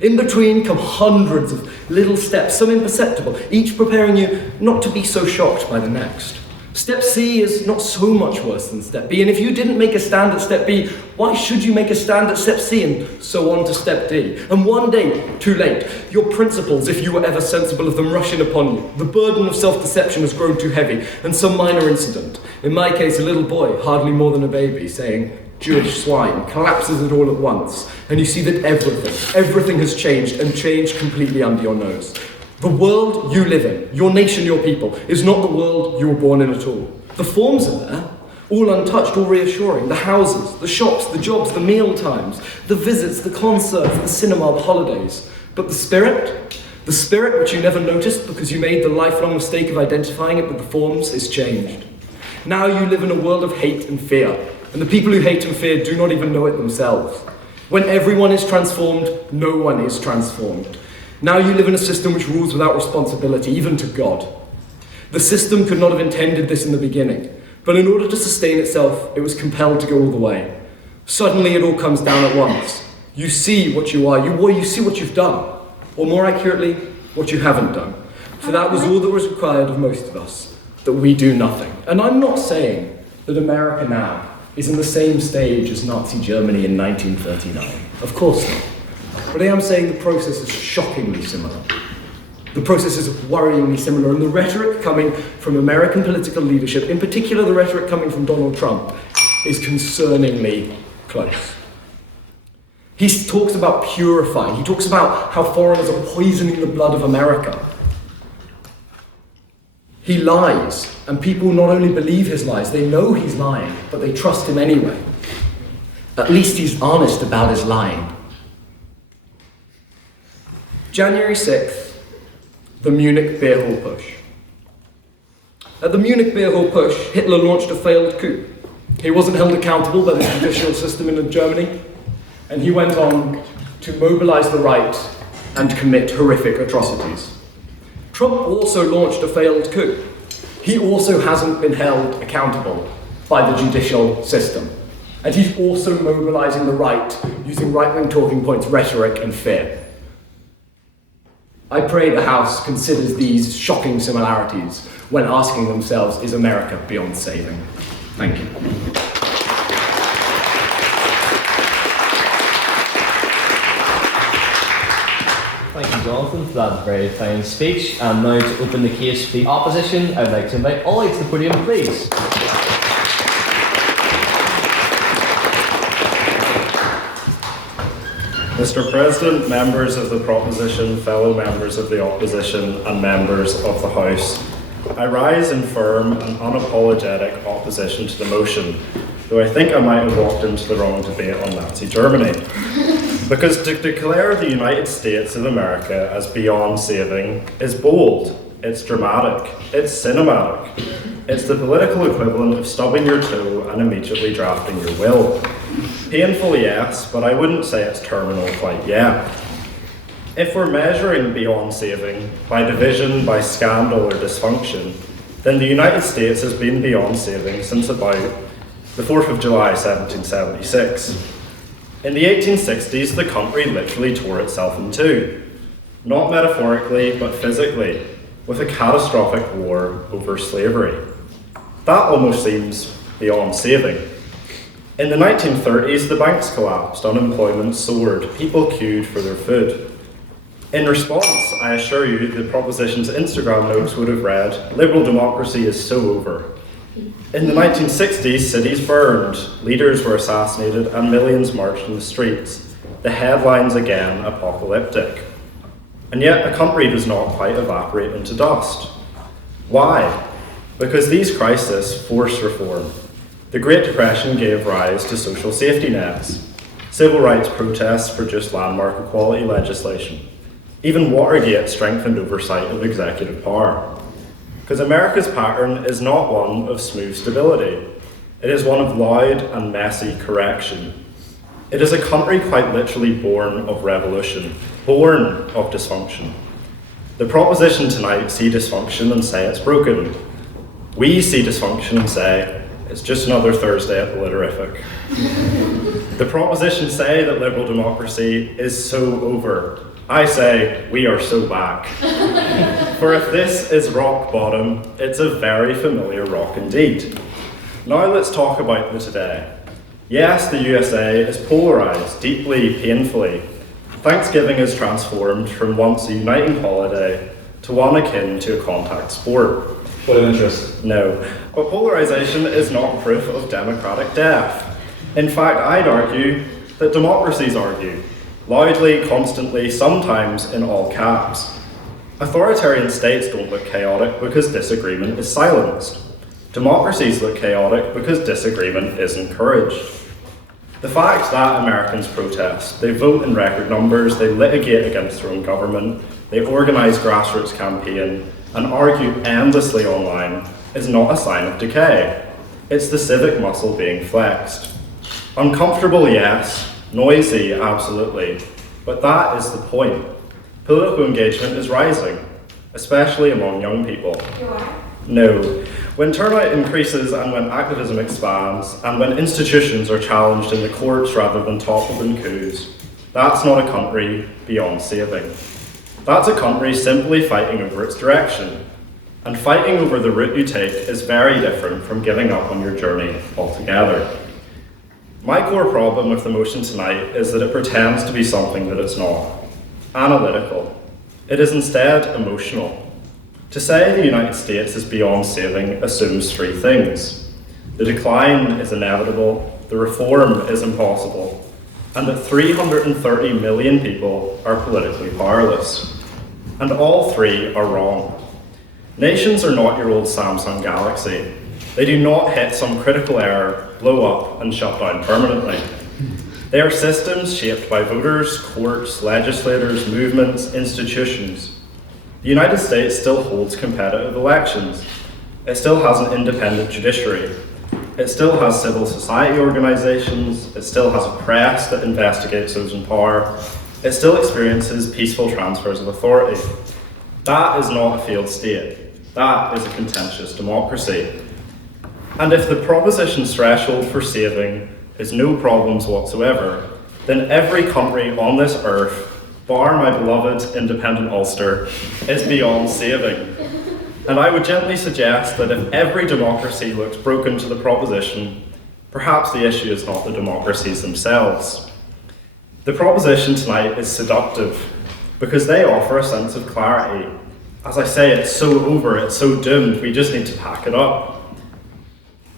In between come hundreds of little steps, some imperceptible, each preparing you not to be so shocked by the next. Step C is not so much worse than step B, and if you didn't make a stand at step B, why should you make a stand at step C, and so on to step D? And one day, too late, your principles, if you were ever sensible of them, rush in upon you. The burden of self-deception has grown too heavy, and some minor incident, in my case a little boy, hardly more than a baby, saying, "Jewish swine," collapses it all at once, and you see that everything has changed, and changed completely under your nose. The world you live in, your nation, your people, is not the world you were born in at all. The forms are there, all untouched, all reassuring. The houses, the shops, the jobs, the meal times, the visits, the concerts, the cinema, the holidays. But the spirit which you never noticed because you made the lifelong mistake of identifying it with the forms, is changed. Now you live in a world of hate and fear, and the people who hate and fear do not even know it themselves. When everyone is transformed, no one is transformed. Now you live in a system which rules without responsibility, even to God. The system could not have intended this in the beginning, but in order to sustain itself, it was compelled to go all the way. Suddenly it all comes down at once. You see what you are, you see what you've done. Or more accurately, what you haven't done. For that was all that was required of most of us, that we do nothing. And I'm not saying that America now is in the same stage as Nazi Germany in 1939. Of course not. But I am saying the process is shockingly similar. The process is worryingly similar, and the rhetoric coming from American political leadership, in particular the rhetoric coming from Donald Trump, is concerningly close. He talks about purifying. He talks about how foreigners are poisoning the blood of America. He lies, and people not only believe his lies, they know he's lying, but they trust him anyway. At least he's honest about his lying. January 6th, the Munich beer hall push. At the Munich beer hall push, Hitler launched a failed coup. He wasn't held accountable by the judicial system in Germany, and he went on to mobilize the right and commit horrific atrocities. Trump also launched a failed coup. He also hasn't been held accountable by the judicial system. And he's also mobilizing the right using right-wing talking points, rhetoric, and fear. I pray the House considers these shocking similarities when asking themselves, is America beyond saving? Thank you. Thank you, Jonathan, for that very fine speech. And now to open the case for the opposition, I'd like to invite Ollie to the podium, please. Mr. President, members of the proposition, fellow members of the opposition, and members of the House, I rise in firm and unapologetic opposition to the motion, though I think I might have walked into the wrong debate on Nazi Germany. Because to declare the United States of America as beyond saving is bold, it's dramatic, it's cinematic. It's the political equivalent of stubbing your toe and immediately drafting your will. Painful, yes, but I wouldn't say it's terminal quite yet. If we're measuring beyond saving by division, by scandal or dysfunction, then the United States has been beyond saving since about the 4th of July 1776. In the 1860s, the country literally tore itself in two, not metaphorically, but physically, with a catastrophic war over slavery. That almost seems beyond saving. In the 1930s, the banks collapsed, unemployment soared, people queued for their food. In response, I assure you, the proposition's Instagram notes would have read, "Liberal democracy is so over." In the 1960s, cities burned, leaders were assassinated, and millions marched in the streets. The headlines again apocalyptic. And yet, the country does not quite evaporate into dust. Why? Because these crises force reform. The Great Depression gave rise to social safety nets. Civil rights protests produced landmark equality legislation. Even Watergate strengthened oversight of executive power. Because America's pattern is not one of smooth stability. It is one of loud and messy correction. It is a country quite literally born of revolution, born of dysfunction. The proposition tonight see dysfunction and say it's broken. We see dysfunction and say, it's just another Thursday at the Litterific. The proposition say that liberal democracy is so over. I say, we are so back. For if this is rock bottom, it's a very familiar rock indeed. Now let's talk about the today. Yes, the USA is polarised, deeply, painfully. Thanksgiving is transformed from once a uniting holiday to one akin to a contact sport. What an interest. No, but polarisation is not proof of democratic death. In fact, I'd argue that democracies argue, loudly, constantly, sometimes in all caps. Authoritarian states don't look chaotic because disagreement is silenced. Democracies look chaotic because disagreement is encouraged. The fact that Americans protest, they vote in record numbers, they litigate against their own government, they organise grassroots campaign, and argue endlessly online is not a sign of decay. It's the civic muscle being flexed. Uncomfortable, yes. Noisy, absolutely. But that is the point. Political engagement is rising, especially among young people. No. When turnout increases and when activism expands, and when institutions are challenged in the courts rather than toppled in coups, that's not a country beyond saving. That's a country simply fighting over its direction. And fighting over the route you take is very different from giving up on your journey altogether. My core problem with the motion tonight is that it pretends to be something that it's not. Analytical. It is instead emotional. To say the United States is beyond saving assumes three things. The decline is inevitable, the reform is impossible, and that 330 million people are politically powerless. And all three are wrong. Nations are not your old Samsung Galaxy. They do not hit some critical error, blow up, and shut down permanently. They are systems shaped by voters, courts, legislators, movements, institutions. The United States still holds competitive elections. It still has an independent judiciary. It still has civil society organizations. It still has a press that investigates those in power. It still experiences peaceful transfers of authority. That is not a failed state. That is a contentious democracy. And if the proposition's threshold for saving is no problems whatsoever, then every country on this earth, bar my beloved independent Ulster, is beyond saving. And I would gently suggest that if every democracy looks broken to the proposition, perhaps the issue is not the democracies themselves. The proposition tonight is seductive because they offer a sense of clarity. As I say, it's so over, it's so doomed, we just need to pack it up.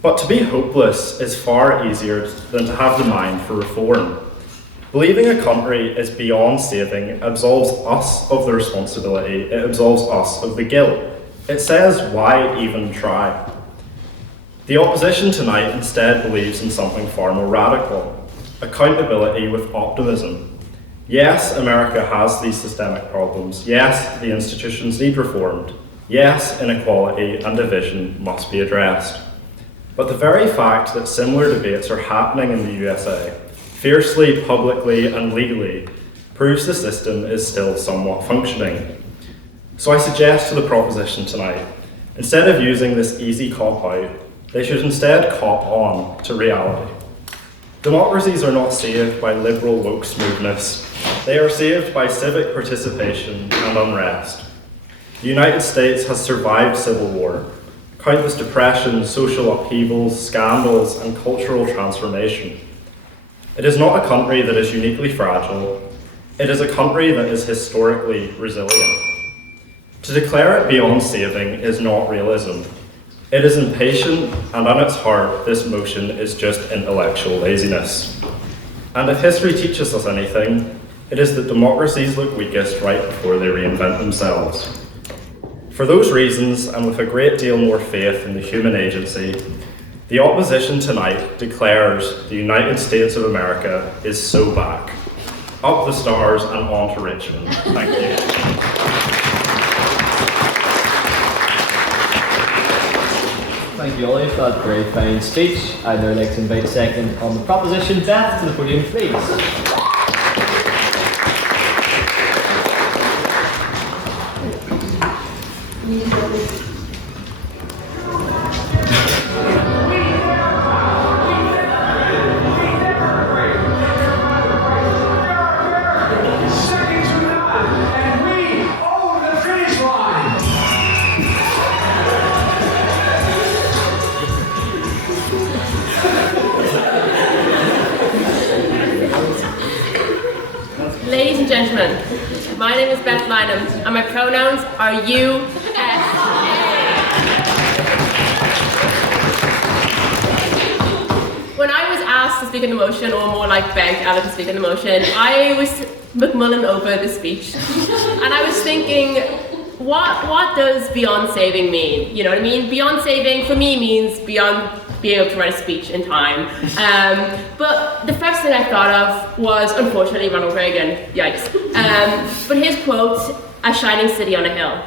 But to be hopeless is far easier than to have the mind for reform. Believing a country is beyond saving absolves us of the responsibility, it absolves us of the guilt. It says, why even try? The opposition tonight instead believes in something far more radical, accountability with optimism. Yes, America has these systemic problems. Yes, the institutions need reformed. Yes, inequality and division must be addressed. But the very fact that similar debates are happening in the USA, fiercely, publicly, and legally, proves the system is still somewhat functioning. So I suggest to the proposition tonight, instead of using this easy cop-out, they should instead cop on to reality. Democracies are not saved by liberal woke smoothness. They are saved by civic participation and unrest. The United States has survived civil war, countless depressions, social upheavals, scandals, and cultural transformation. It is not a country that is uniquely fragile. It is a country that is historically resilient. To declare it beyond saving is not realism. It is impatient, and at its heart, this motion is just intellectual laziness. And if history teaches us anything, it is that democracies look weakest right before they reinvent themselves. For those reasons, and with a great deal more faith in the human agency, the opposition tonight declares the United States of America is so back. Up the stars and on to Richmond. Thank you. Thank you, Ollie, for that very fine speech. I'd now like to invite second on the proposition Beth to the podium, please. Ladies and gentlemen, my name is Beth Lynham, and my pronouns are you, When I was asked to speak in the motion, or more like begged Ella to speak in the motion, I was McMullen over the speech. And I was thinking, what does beyond saving mean? You know what I mean? Beyond saving, for me, means beyond being able to write a speech in time. But the first thing I thought of was, unfortunately, Ronald Reagan. Yikes. But his quote, "A shining city on a hill."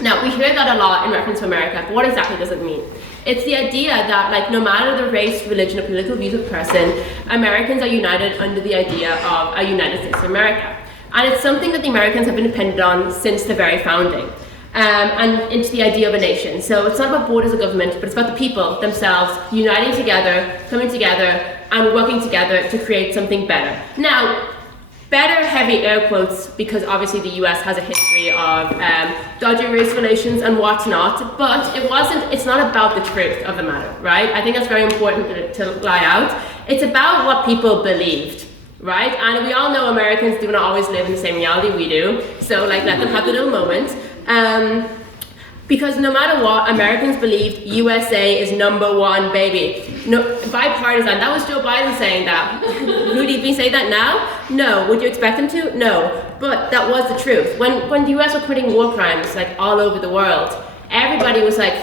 Now, we hear that a lot in reference to America, but what exactly does it mean? It's the idea that, like, no matter the race, religion, or political views of a person, Americans are united under the idea of a United States of America. And it's something that the Americans have been dependent on since the very founding. And into the idea of a nation. So it's not about borders or government, but it's about the people themselves uniting together, coming together, and working together to create something better. Now, Better, heavy air quotes, because obviously the US has a history of dodgy race relations and whatnot, but it's not about the truth of the matter, right? I think that's very important to lie out. It's about what people believed, right? And we all know Americans do not always live in the same reality we do, so like let them have the little moment. Because no matter what, Americans believed USA is #1, baby. No, bipartisan. That was Joe Biden saying that. Would he be saying that now? No. Would you expect him to? No. But that was the truth. When the US were committing war crimes like all over the world, everybody was like,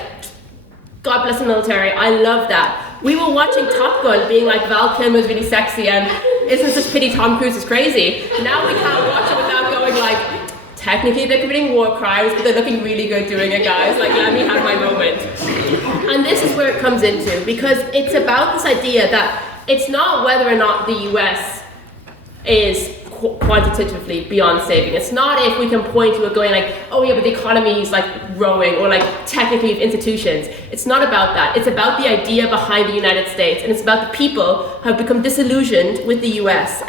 God bless the military. I love that. We were watching Top Gun, being like Val Kilmer's really sexy, and isn't such pity Tom Cruise is crazy. Now we can't watch it without going like, technically they're committing war crimes, but they're looking really good doing it, guys. Like, let me have my moment. And this is where it comes into, because it's about this idea that it's not whether or not the US is quantitatively beyond saving. It's not if we can point to it going like, oh yeah, but the economy is like growing, or like technically of institutions. It's not about that. It's about the idea behind the United States, and it's about the people who have become disillusioned with the US,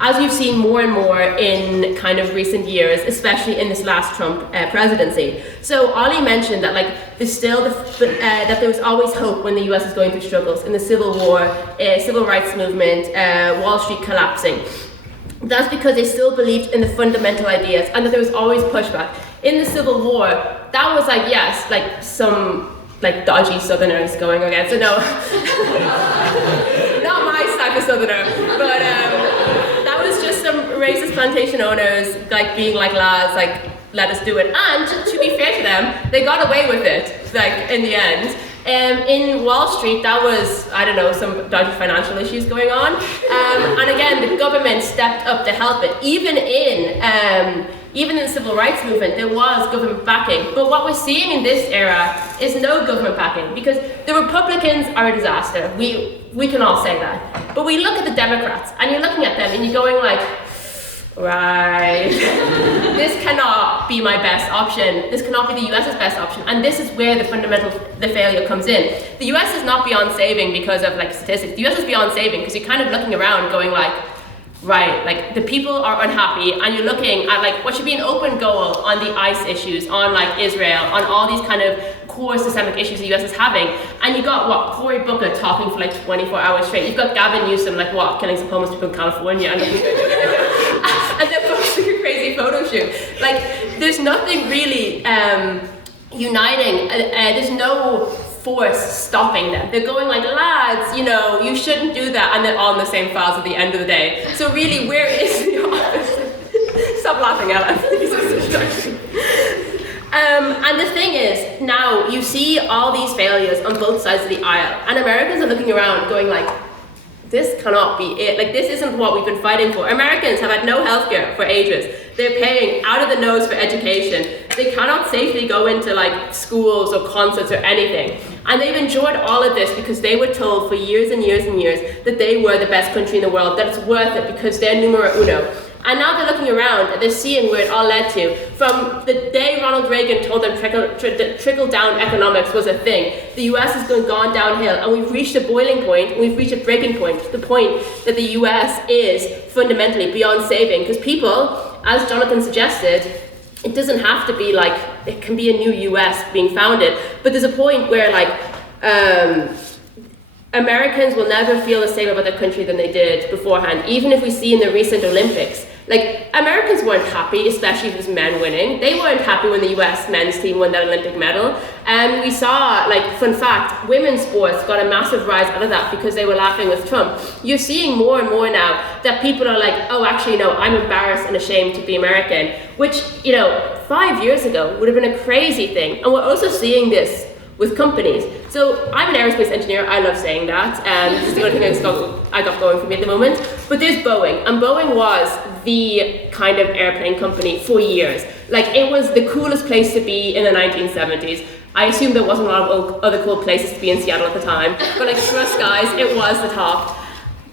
as we've seen more and more in kind of recent years, especially in this last Trump presidency. So Ollie mentioned that like there's still that there was always hope when the US is going through struggles in the Civil War, Civil Rights Movement, Wall Street collapsing. That's because they still believed in the fundamental ideas, and that there was always pushback. In the Civil War, that was like, yes, like some like dodgy Southerners going against it. No, not my type of Southerner, but that was just some racist plantation owners like being like, lads, like let us do it. And to be fair to them, they got away with it, like in the end. In Wall Street, that was, I don't know, some dodgy financial issues going on. And again, the government stepped up to help it. Even in the Civil Rights Movement, there was government backing. But what we're seeing in this era is no government backing, because the Republicans are a disaster. We can all say that. But we look at the Democrats, and you're looking at them, and you're going like, right, this cannot be my best option. This cannot be the US's best option. And this is where the failure comes in. The US is not beyond saving because of like statistics. The US is beyond saving because you're kind of looking around going like, right, like the people are unhappy, and you're looking at like what should be an open goal on the ICE issues, on like Israel, on all these kind of core systemic issues the US is having. And you got what, Cory Booker talking for like 24 hours straight. You've got Gavin Newsom like what, killing some homeless people in California, and they're posting a crazy photo shoot. Like, there's nothing really uniting. There's no force stopping them. They're going like, lads, you know, you shouldn't do that, and they're all in the same files at the end of the day. So really, where is the opposite? Stop laughing, Ella. And the thing is, now you see all these failures on both sides of the aisle, and Americans are looking around going like, this cannot be it. Like, this isn't what we've been fighting for. Americans have had no healthcare for ages. They're paying out of the nose for education. They cannot safely go into like schools or concerts or anything. And they've enjoyed all of this because they were told for years and years and years that they were the best country in the world, that it's worth it because they're numero uno. And now they're looking around and they're seeing where it all led to. From the day Ronald Reagan told them trickle-down economics was a thing, the US has gone downhill, and we've reached a boiling point, we've reached a breaking point, the point that the US is fundamentally beyond saving. Because people, as Jonathan suggested, it doesn't have to be like, it can be a new US being founded, but there's a point where like, Americans will never feel the same about their country than they did beforehand. Even if we see in the recent Olympics, like Americans weren't happy, especially with men winning. They weren't happy when the US men's team won that Olympic medal. And we saw, like, fun fact, women's sports got a massive rise out of that because they were laughing with Trump. You're seeing more and more now that people are like, oh, actually, no, I'm embarrassed and ashamed to be American, which, you know, 5 years ago would have been a crazy thing. And we're also seeing this with companies. So I'm an aerospace engineer, I love saying that, this is the only thing I got going for me at the moment. But there's Boeing, and Boeing was the kind of airplane company for years. Like, it was the coolest place to be in the 1970s. I assume there wasn't a lot of other cool places to be in Seattle at the time, but like, for us guys, it was the top.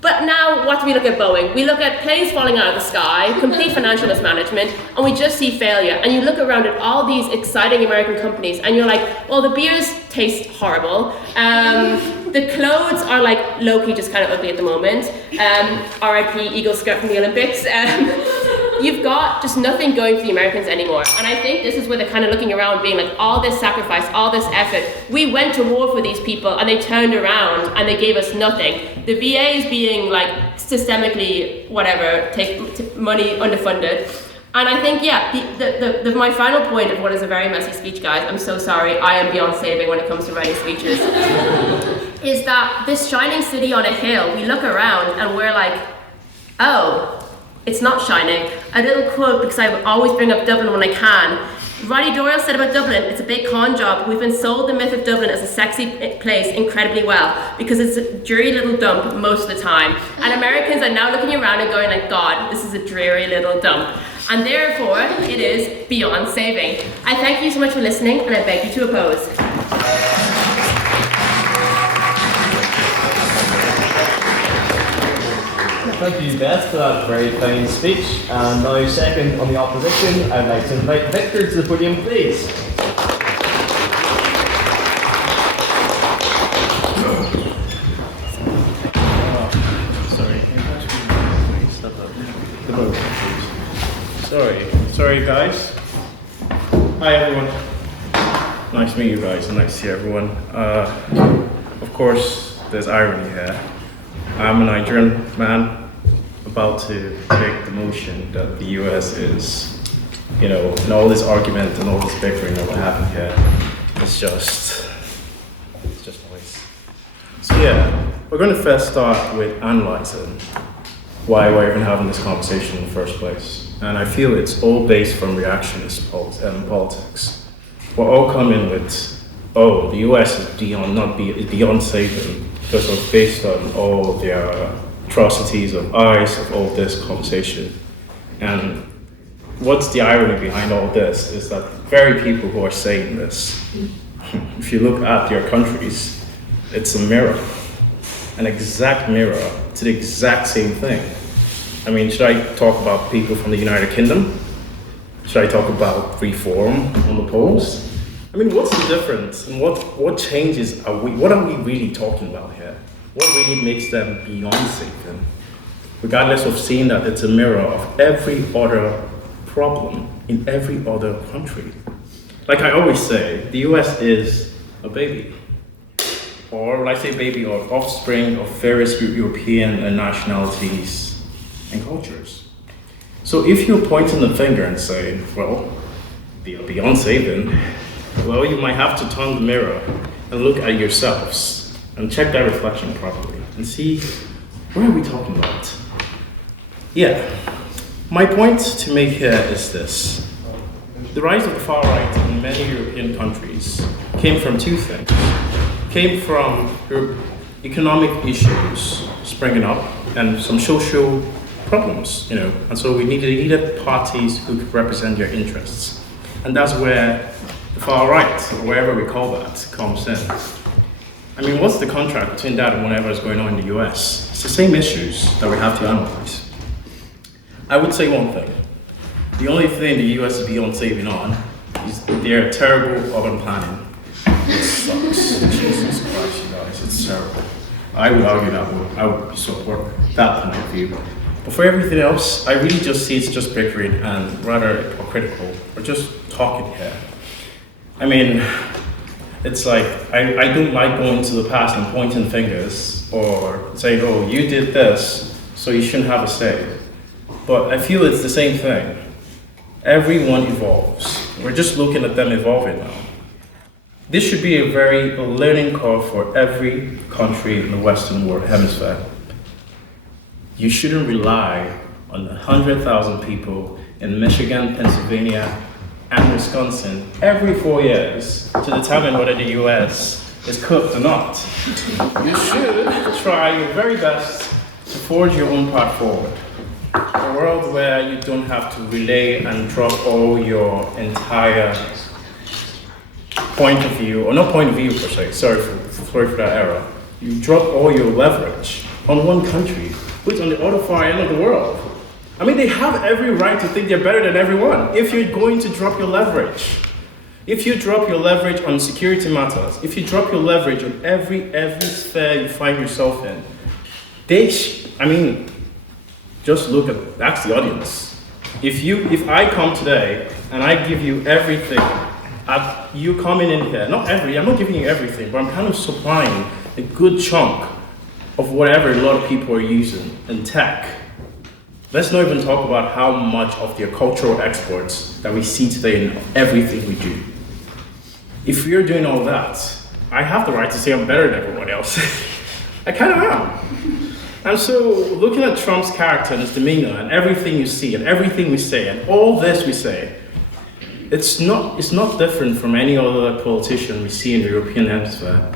But now, what do we look at Boeing? We look at planes falling out of the sky, complete financial mismanagement, and we just see failure. And you look around at all these exciting American companies, and you're like, well, the beers taste horrible. The clothes are like low-key just kind of ugly at the moment. RIP Eagle skirt from the Olympics. You've got just nothing going for the Americans anymore. And I think this is where they're kind of looking around being like, all this sacrifice, all this effort. We went to war for these people and they turned around and they gave us nothing. The VA is being like systemically, whatever, take money underfunded. And I think, yeah, my final point of what is a very messy speech, guys, I'm so sorry, I am beyond saving when it comes to writing speeches, is that this shining city on a hill, we look around and we're like, oh, it's not shining. A little quote, because I always bring up Dublin when I can. Roddy Doyle said about Dublin, it's a big con job. We've been sold the myth of Dublin as a sexy place incredibly well, because it's a dreary little dump most of the time. And Americans are now looking around and going like, God, this is a dreary little dump. And therefore, it is beyond saving. I thank you so much for listening, and I beg you to oppose. Thank you, Beth, for that very fine speech. And now, second on the opposition, I'd like to invite Victor to the podium, please. Sorry guys. Hi everyone. Nice to meet you guys and nice to see everyone. Of course, there's irony here. I'm a Nigerian man about to take the motion that the US is, and all this argument and all this bickering that we're having here, it's just noise. So yeah, we're going to first start with analyzing why we're even having this conversation in the first place. And I feel it's all based from reactionist politics. We're all coming with, oh, the US is beyond saving because of based on all of their atrocities of ICE, of all this conversation. And what's the irony behind all this is that very people who are saying this, if you look at your countries, it's a mirror, an exact mirror to the exact same thing. I mean, should I talk about people from the United Kingdom? Should I talk about reform on the polls? I mean, what's the difference and what changes what are we really talking about here? What really makes them beyond saving? Regardless of seeing that it's a mirror of every other problem in every other country. Like I always say, the US is a baby. Or when I say baby, or offspring of various European nationalities and cultures. So if you're pointing the finger and saying, well, beyond saving, well, you might have to turn the mirror and look at yourselves and check that reflection properly and see, what are we talking about? Yeah, my point to make here is this. The rise of the far right in many European countries came from two things. Came from economic issues springing up and some social problems, and so we needed parties who could represent their interests. And that's where the far right, or wherever we call that, comes in. I mean, what's the contrast between that and whatever is going on in the US? It's the same issues that we have to analyze. I would say one thing. The only thing the US is beyond saving on is their terrible urban planning. It sucks. Jesus Christ, you guys, it's terrible. I would argue that I would support that point of view. But for everything else, I really just see it's just bickering and rather hypocritical, or just talking here. I mean, it's like, I don't like going to the past and pointing fingers, or saying, oh, you did this, so you shouldn't have a say. But I feel it's the same thing. Everyone evolves. We're just looking at them evolving now. This should be a very learning curve for every country in the Western world hemisphere. You shouldn't rely on 100,000 people in Michigan, Pennsylvania, and Wisconsin every 4 years to determine whether the US is cooked or not. You should try your very best to forge your own path forward. A world where you don't have to relay and drop all your entire point of view, or not point of view per se, sorry for that error. You drop all your leverage on one country, who's on the other far end of the world. I mean, they have every right to think they're better than everyone if you're going to drop your leverage. If you drop your leverage on security matters, if you drop your leverage on every sphere you find yourself in, just ask the audience. If I come today and I give you everything, you coming in here, I'm not giving you everything, but I'm kind of supplying a good chunk of whatever a lot of people are using in tech. Let's not even talk about how much of the cultural exports that we see today in everything we do. If we're doing all that, I have the right to say I'm better than everyone else. I kind of am. And so, looking at Trump's character and his demeanor and everything you see and everything we say and all this we say, it's not different from any other politician we see in the European hemisphere.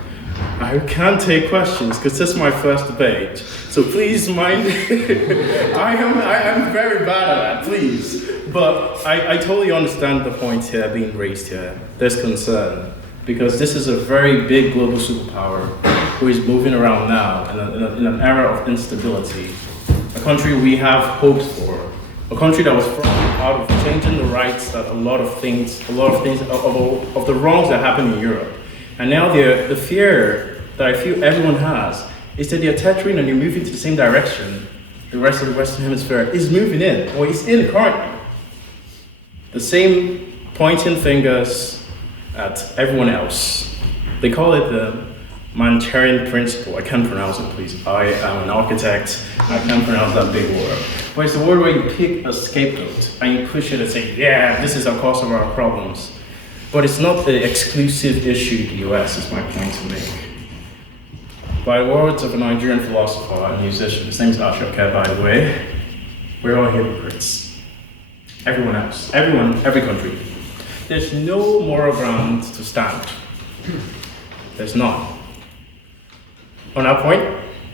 I can't take questions because this is my first debate, so please mind. I am very bad at that, please. But I totally understand the points here being raised here. There's concern because this is a very big global superpower who is moving around now in an era of instability. A country we have hoped for, a country that was out of changing the rights that a lot of things of the wrongs that happen in Europe. And now the fear that I feel everyone has is that they're teetering and you're moving to the same direction the rest of the Western Hemisphere is moving in, or is in currently. The same pointing fingers at everyone else. They call it the Manchurian principle. I can't pronounce it, please. I am an architect. I can't pronounce that big word. But it's the word where you pick a scapegoat and you push it and say, yeah, this is the cause of our problems. But it's not the exclusive issue in the US, is my point to make. By the words of a Nigerian philosopher and musician, his name is Ashoke, by the way, we're all hypocrites. Everyone else, every country. There's no moral ground to stand. There's none. On that point?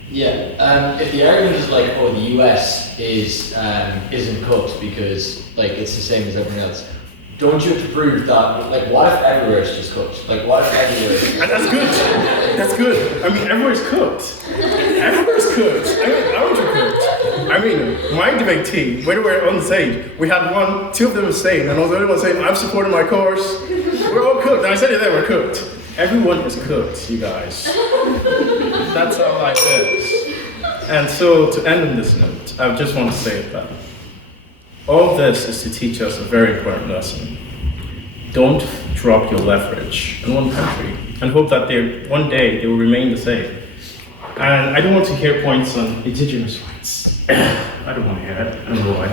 Yeah, if the argument is like, oh, the US isn't cooked because like it's the same as everyone else, don't you have to prove that? Like, what if everywhere is just cooked? Like, what if everywhere? That's good. That's good. I mean, everywhere's cooked. Everywhere's cooked. I mean, aren't you cooked? I mean, my debate team, when we were on stage, we had two of them were saying, and I was the only one saying, I'm supporting my course. We're all cooked. And I said it there, we're cooked. Everyone is cooked, you guys. That's how life is. And so, to end on this note, I just want to say that all this is to teach us a very important lesson. Don't drop your leverage in one country and hope that one day they will remain the same. And I don't want to hear points on indigenous rights. I don't want to hear it. I don't know why.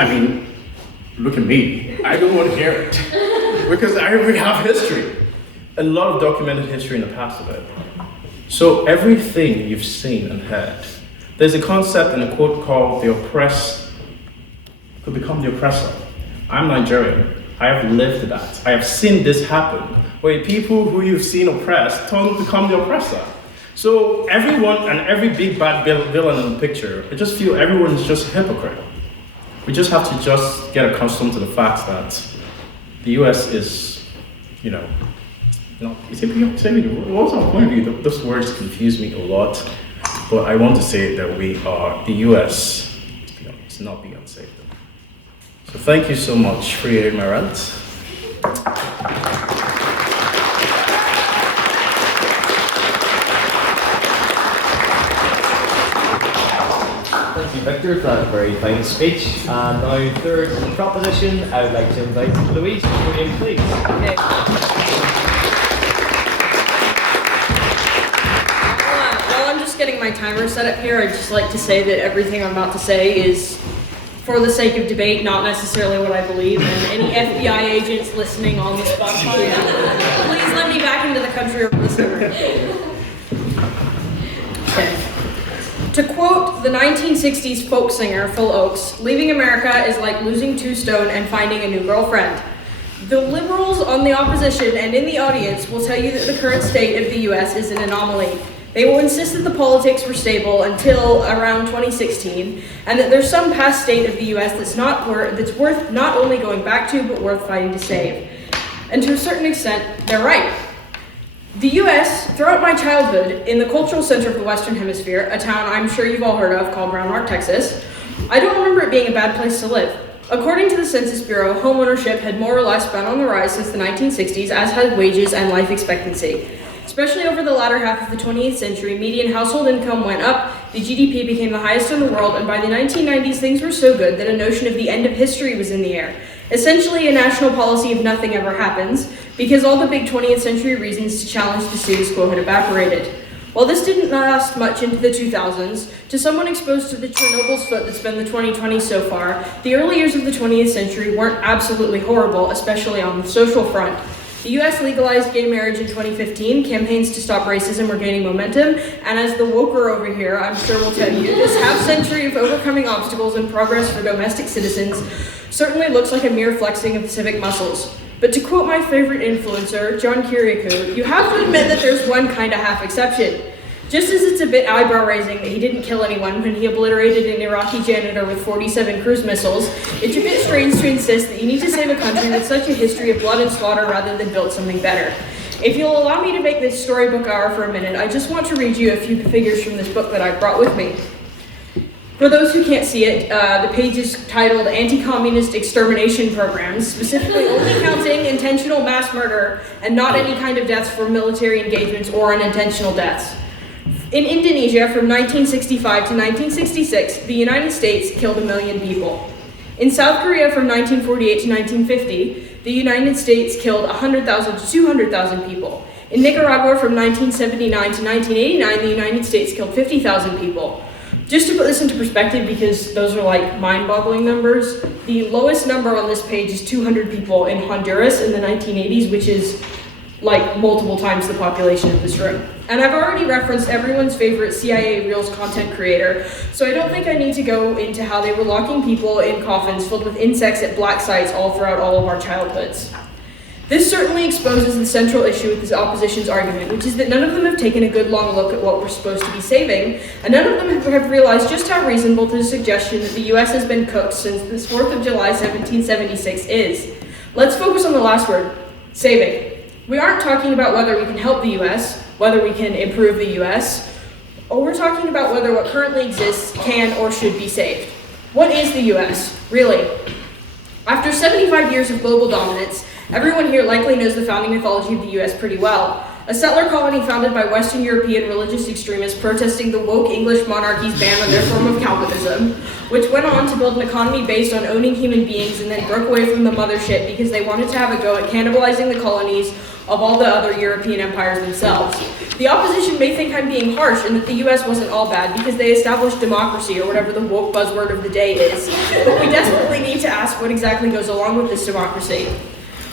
I mean, look at me. I don't want to hear it. Because we have history. A lot of documented history in the past of it. So everything you've seen and heard, there's a concept and a quote called the oppressed could become the oppressor. I'm Nigerian. I have lived that. I have seen this happen, where people who you've seen oppressed become the oppressor. So everyone and every big bad villain in the picture, I just feel everyone is just a hypocrite. We just have to just get accustomed to the fact that the US is, what's our point of view? Those words confuse me a lot, but I want to say that the US is not Beyonce. So thank you so much for hearing my rant. Thank you, Victor, for that very fine speech. And now, third proposition, I would like to invite Louise to the podium, please. Okay. While I'm just getting my timer set up here, I'd just like to say that everything I'm about to say is for the sake of debate, not necessarily what I believe, and any FBI agents listening on the Spotify, please let me back into the country over the summer. Okay. To quote the 1960s folk singer Phil Oakes, leaving America is like losing 2 stone and finding a new girlfriend. The liberals on the opposition and in the audience will tell you that the current state of the US is an anomaly. They will insist that the politics were stable until around 2016, and that there's some past state of the US that's worth not only going back to, but worth fighting to save. And to a certain extent, they're right. The US, throughout my childhood, in the cultural center of the Western Hemisphere, a town I'm sure you've all heard of called Round Rock, Texas, I don't remember it being a bad place to live. According to the Census Bureau, homeownership had more or less been on the rise since the 1960s, as had wages and life expectancy. Especially over the latter half of the 20th century, median household income went up, the GDP became the highest in the world, and by the 1990s things were so good that a notion of the end of history was in the air. Essentially a national policy of nothing ever happens, because all the big 20th century reasons to challenge the status quo had evaporated. While this didn't last much into the 2000s, to someone exposed to the Chernobyl's foot that's been the 2020s so far, the early years of the 20th century weren't absolutely horrible, especially on the social front. The US legalized gay marriage in 2015, campaigns to stop racism were gaining momentum, and as the woker over here, I'm sure will tell you, this half-century of overcoming obstacles and progress for domestic citizens certainly looks like a mere flexing of the civic muscles. But to quote my favorite influencer, John Kiriakou, you have to admit that there's one kind of half exception. Just as it's a bit eyebrow-raising that he didn't kill anyone when he obliterated an Iraqi janitor with 47 cruise missiles, it's a bit strange to insist that you need to save a country with such a history of blood and slaughter rather than build something better. If you'll allow me to make this storybook hour for a minute, I just want to read you a few figures from this book that I brought with me. For those who can't see it, the page is titled Anti-Communist Extermination Programs, specifically only counting intentional mass murder and not any kind of deaths from military engagements or unintentional deaths. In Indonesia, from 1965 to 1966, the United States killed 1 million people. In South Korea, from 1948 to 1950, the United States killed 100,000 to 200,000 people. In Nicaragua, from 1979 to 1989, the United States killed 50,000 people. Just to put this into perspective, because those are like mind-boggling numbers, the lowest number on this page is 200 people in Honduras in the 1980s, which is like multiple times the population of this room. And I've already referenced everyone's favorite CIA Reels content creator, so I don't think I need to go into how they were locking people in coffins filled with insects at black sites all throughout all of our childhoods. This certainly exposes the central issue with this opposition's argument, which is that none of them have taken a good long look at what we're supposed to be saving, and none of them have realized just how reasonable the suggestion that the US has been cooked since this 4th of July 1776 is. Let's focus on the last word, saving. We aren't talking about whether we can help the US, whether we can improve the US, or we're talking about whether what currently exists can or should be saved. What is the US, really? After 75 years of global dominance, everyone here likely knows the founding mythology of the US pretty well. A settler colony founded by Western European religious extremists protesting the woke English monarchy's ban on their form of Calvinism, which went on to build an economy based on owning human beings and then broke away from the mothership because they wanted to have a go at cannibalizing the colonies of all the other European empires themselves. The opposition may think I'm being harsh and that the US wasn't all bad because they established democracy or whatever the woke buzzword of the day is, but we desperately need to ask what exactly goes along with this democracy.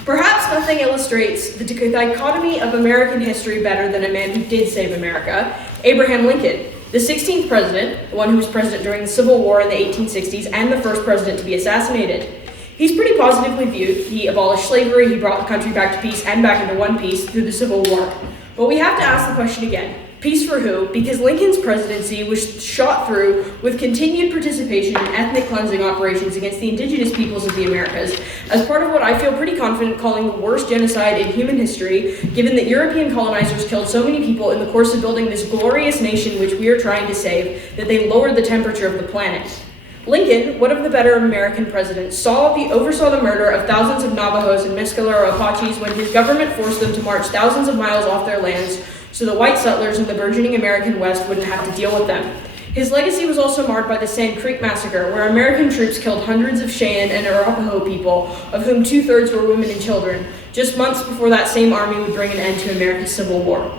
Perhaps nothing illustrates the dichotomy of American history better than a man who did save America, Abraham Lincoln, the 16th president, the one who was president during the Civil War in the 1860s, and the first president to be assassinated. He's pretty positively viewed. He abolished slavery, he brought the country back to peace and back into one piece through the Civil War. But we have to ask the question again, peace for who? Because Lincoln's presidency was shot through with continued participation in ethnic cleansing operations against the indigenous peoples of the Americas, as part of what I feel pretty confident calling the worst genocide in human history, given that European colonizers killed so many people in the course of building this glorious nation which we are trying to save, that they lowered the temperature of the planet. Lincoln, one of the better American presidents, oversaw the murder of thousands of Navajos and Mescalero Apaches when his government forced them to march thousands of miles off their lands so the white settlers in the burgeoning American West wouldn't have to deal with them. His legacy was also marred by the Sand Creek Massacre, where American troops killed hundreds of Cheyenne and Arapaho people, of whom 2/3 were women and children, just months before that same army would bring an end to America's Civil War.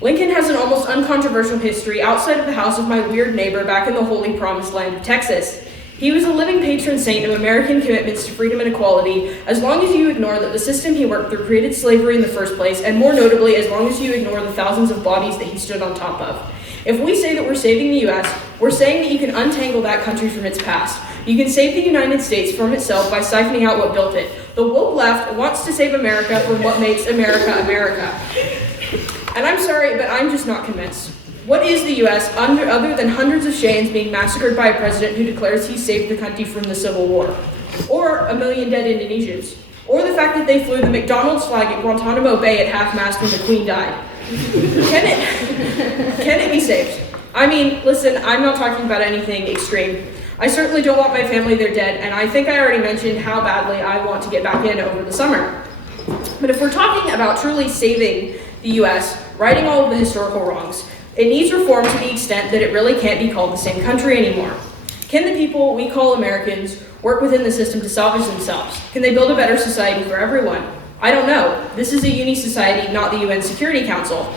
Lincoln has an almost uncontroversial history outside of the house of my weird neighbor back in the holy promised land of Texas. He was a living patron saint of American commitments to freedom and equality, as long as you ignore that the system he worked through created slavery in the first place, and more notably, as long as you ignore the thousands of bodies that he stood on top of. If we say that we're saving the US, we're saying that you can untangle that country from its past. You can save the United States from itself by siphoning out what built it. The woke left wants to save America from what makes America America. And I'm sorry, but I'm just not convinced. What is the US other than hundreds of Cheyennes being massacred by a president who declares he saved the country from the Civil War? Or 1 million dead Indonesians? Or the fact that they flew the McDonald's flag at Guantanamo Bay at half-mast when the Queen died? Can it be saved? I mean, listen, I'm not talking about anything extreme. I certainly don't want my family there dead, and I think I already mentioned how badly I want to get back in over the summer. But if we're talking about truly saving the US, righting all of the historical wrongs, it needs reform to the extent that it really can't be called the same country anymore. Can the people we call Americans work within the system to salvage themselves? Can they build a better society for everyone? I don't know. This is a uni society, not the UN Security Council.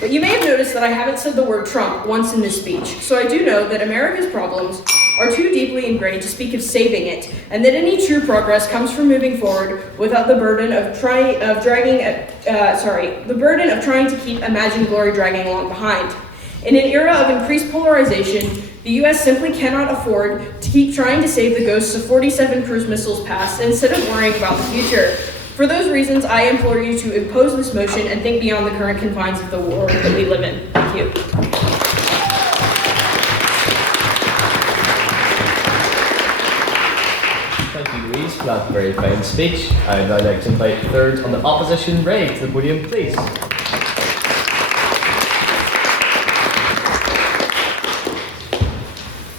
But you may have noticed that I haven't said the word Trump once in this speech, so I do know that America's problems are too deeply ingrained to speak of saving it, and that any true progress comes from moving forward without the burden of trying to keep imagined glory dragging along behind. In an era of increased polarization, the US simply cannot afford to keep trying to save the ghosts of 47 cruise missiles past instead of worrying about the future. For those reasons, I implore you to impose this motion and think beyond the current confines of the world that we live in. Thank you. Thank you, Louise, for that very fine speech. I'd now like to invite the third on the opposition, Ray, to the podium, please.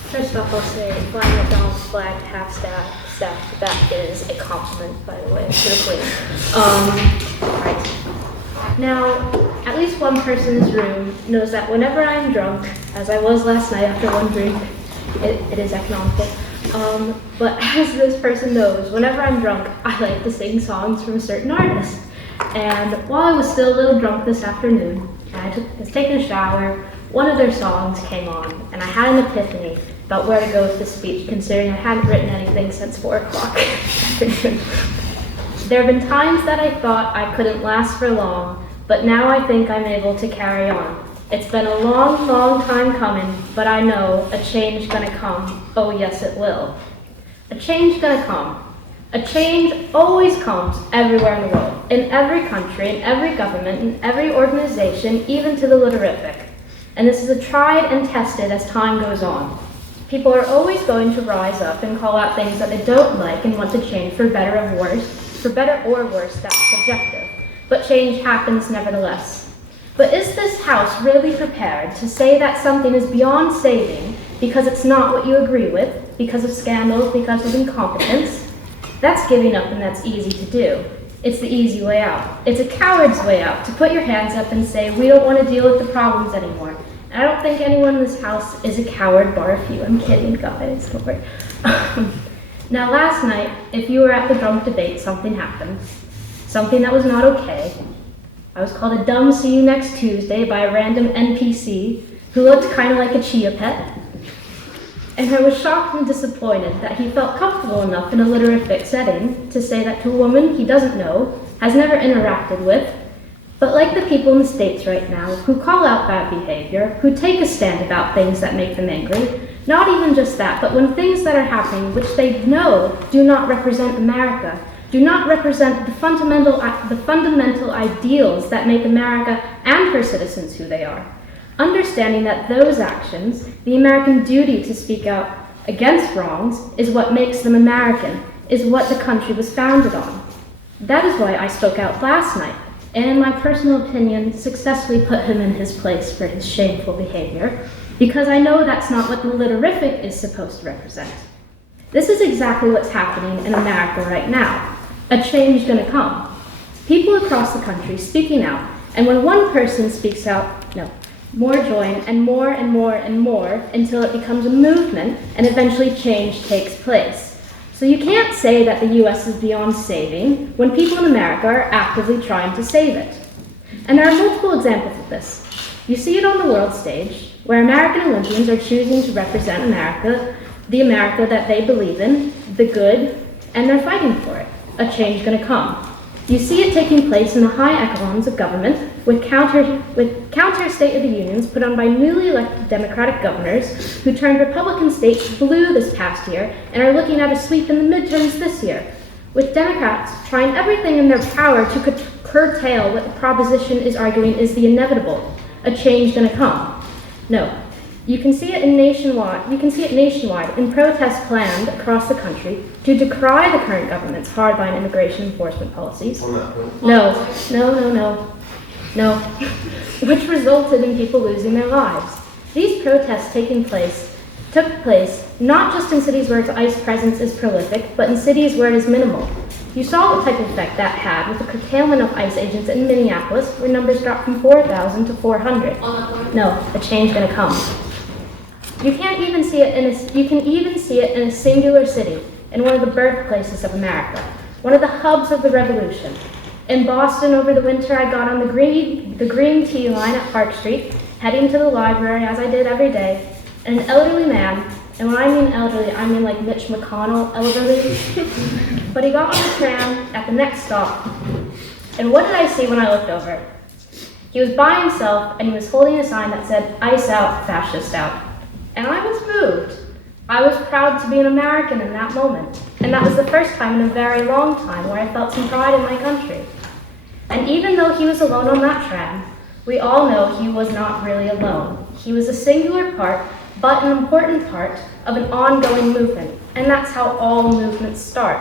First off, I'll say flying McDonald's flag half-staffed, that is a compliment, by the way, to the Queen. Right. Now, at least one person in this room knows that whenever I'm drunk, as I was last night after one drink, it is economical. But as this person knows, whenever I'm drunk, I like to sing songs from a certain artist. And while I was still a little drunk this afternoon, and I was taking a shower, one of their songs came on, and I had an epiphany about where to go with this speech, considering I hadn't written anything since 4 o'clock. There have been times that I thought I couldn't last for long, but now I think I'm able to carry on. It's been a long, long time coming, but I know a change gonna come. Oh yes, it will. A change gonna come. A change always comes everywhere in the world, in every country, in every government, in every organization, even to the litterific. And this is tried and tested as time goes on. People are always going to rise up and call out things that they don't like and want to change for better or worse. For better or worse, that's subjective. But change happens nevertheless. But is this House really prepared to say that something is beyond saving because it's not what you agree with, because of scandals, because of incompetence? That's giving up, and that's easy to do. It's the easy way out. It's a coward's way out, to put your hands up and say, we don't want to deal with the problems anymore. And I don't think anyone in this house is a coward, bar a few. I'm kidding, guys, don't worry. Now, last night, if you were at the drunk debate, something happened. Something that was not okay. I was called a dumb see you next Tuesday by a random NPC who looked kind of like a chia pet. And I was shocked and disappointed that he felt comfortable enough in a litterific setting to say that to a woman he doesn't know, has never interacted with, but like the people in the States right now who call out bad behavior, who take a stand about things that make them angry, not even just that, but when things that are happening which they know do not represent America, do not represent the fundamental ideals that make America and her citizens who they are. Understanding that those actions, the American duty to speak out against wrongs, is what makes them American, is what the country was founded on. That is why I spoke out last night, and in my personal opinion, successfully put him in his place for his shameful behavior, because I know that's not what the litterific is supposed to represent. This is exactly what's happening in America right now. A change gonna come. People across the country speaking out, and when one person speaks out, more join, and more and more and more, until it becomes a movement, and eventually change takes place. So you can't say that the US is beyond saving when people in America are actively trying to save it. And there are multiple examples of this. You see it on the world stage, where American Olympians are choosing to represent America, the America that they believe in, the good, and they're fighting for it. A change gonna come. You see it taking place in the high echelons of government with counter State of the Unions put on by newly elected Democratic governors who turned Republican states blue this past year and are looking at a sweep in the midterms this year, with Democrats trying everything in their power to curtail what the proposition is arguing is the inevitable, a change gonna come. No. You can see it nationwide in protests planned across the country to decry the current government's hardline immigration enforcement policies. No, which resulted in people losing their lives. These protests taking place took place not just in cities where its ICE presence is prolific, but in cities where it is minimal. You saw what type of effect that had with the curtailment of ICE agents in Minneapolis, where numbers dropped from 4,000 to 400. No, a change gonna come. You can even see it in a singular city, in one of the birthplaces of America, one of the hubs of the revolution. In Boston over the winter, I got on the green tea line at Park Street, heading to the library as I did every day, and an elderly man, and when I mean elderly, I mean like Mitch McConnell elderly, but he got on the tram at the next stop. And what did I see when I looked over? He was by himself, and he was holding a sign that said, "Ice out, fascist out." And I was moved. I was proud to be an American in that moment. And that was the first time in a very long time where I felt some pride in my country. And even though he was alone on that tram, we all know he was not really alone. He was a singular part, but an important part of an ongoing movement. And that's how all movements start.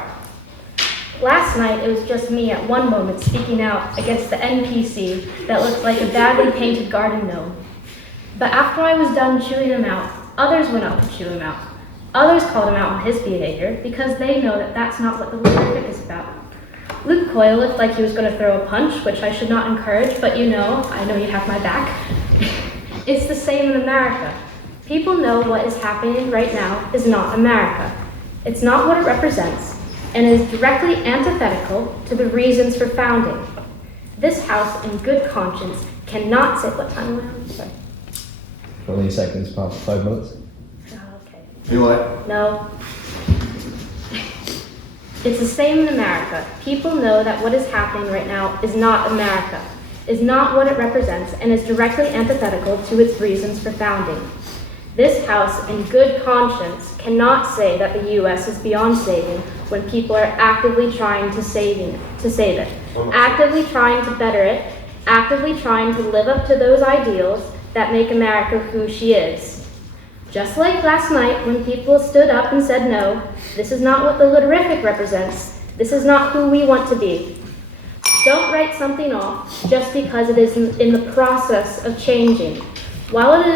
Last night, it was just me at one moment speaking out against the NPC that looked like a badly painted garden gnome. But after I was done chewing him out, others went up to chew him out. Others called him out on his behavior because they know that that's not what the Olympic is about. Luke Coyle looked like he was going to throw a punch, which I should not encourage, but I know you have my back. It's the same in America. People know what is happening right now is not America. It's not what it represents, and is directly antithetical to the reasons for founding. This House, in good conscience, cannot say what time am I on? Sorry. 20 seconds past 5 minutes. You what? No. It's the same in America. People know that what is happening right now is not America, is not what it represents, and is directly antithetical to its reasons for founding. This House, in good conscience, cannot say that the U.S. is beyond saving when people are actively trying to save it, actively trying to better it, actively trying to live up to those ideals that make America who she is. Just like last night when people stood up and said, no, this is not what the Luterific represents. This is not who we want to be. Don't write something off just because it is in the process of changing. While it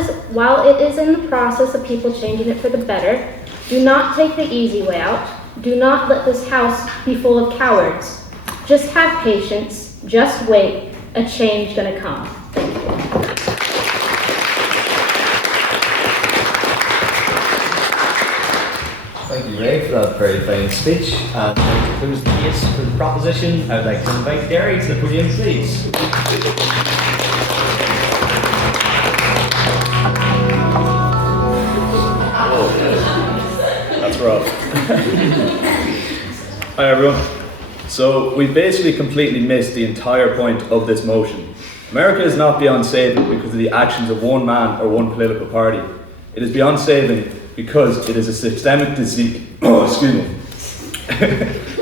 is in the process of people changing it for the better, do not take the easy way out. Do not let this House be full of cowards. Just have patience. Just wait. A change gonna come. Thank you. Thank you, Ray, for that very fine speech. And to close the case for the proposition, I would like to invite Derry to the podium, please. That's rough. Hi everyone. So we basically completely missed the entire point of this motion. America is not beyond saving because of the actions of one man or one political party. It is beyond saving because it is a systemic disease,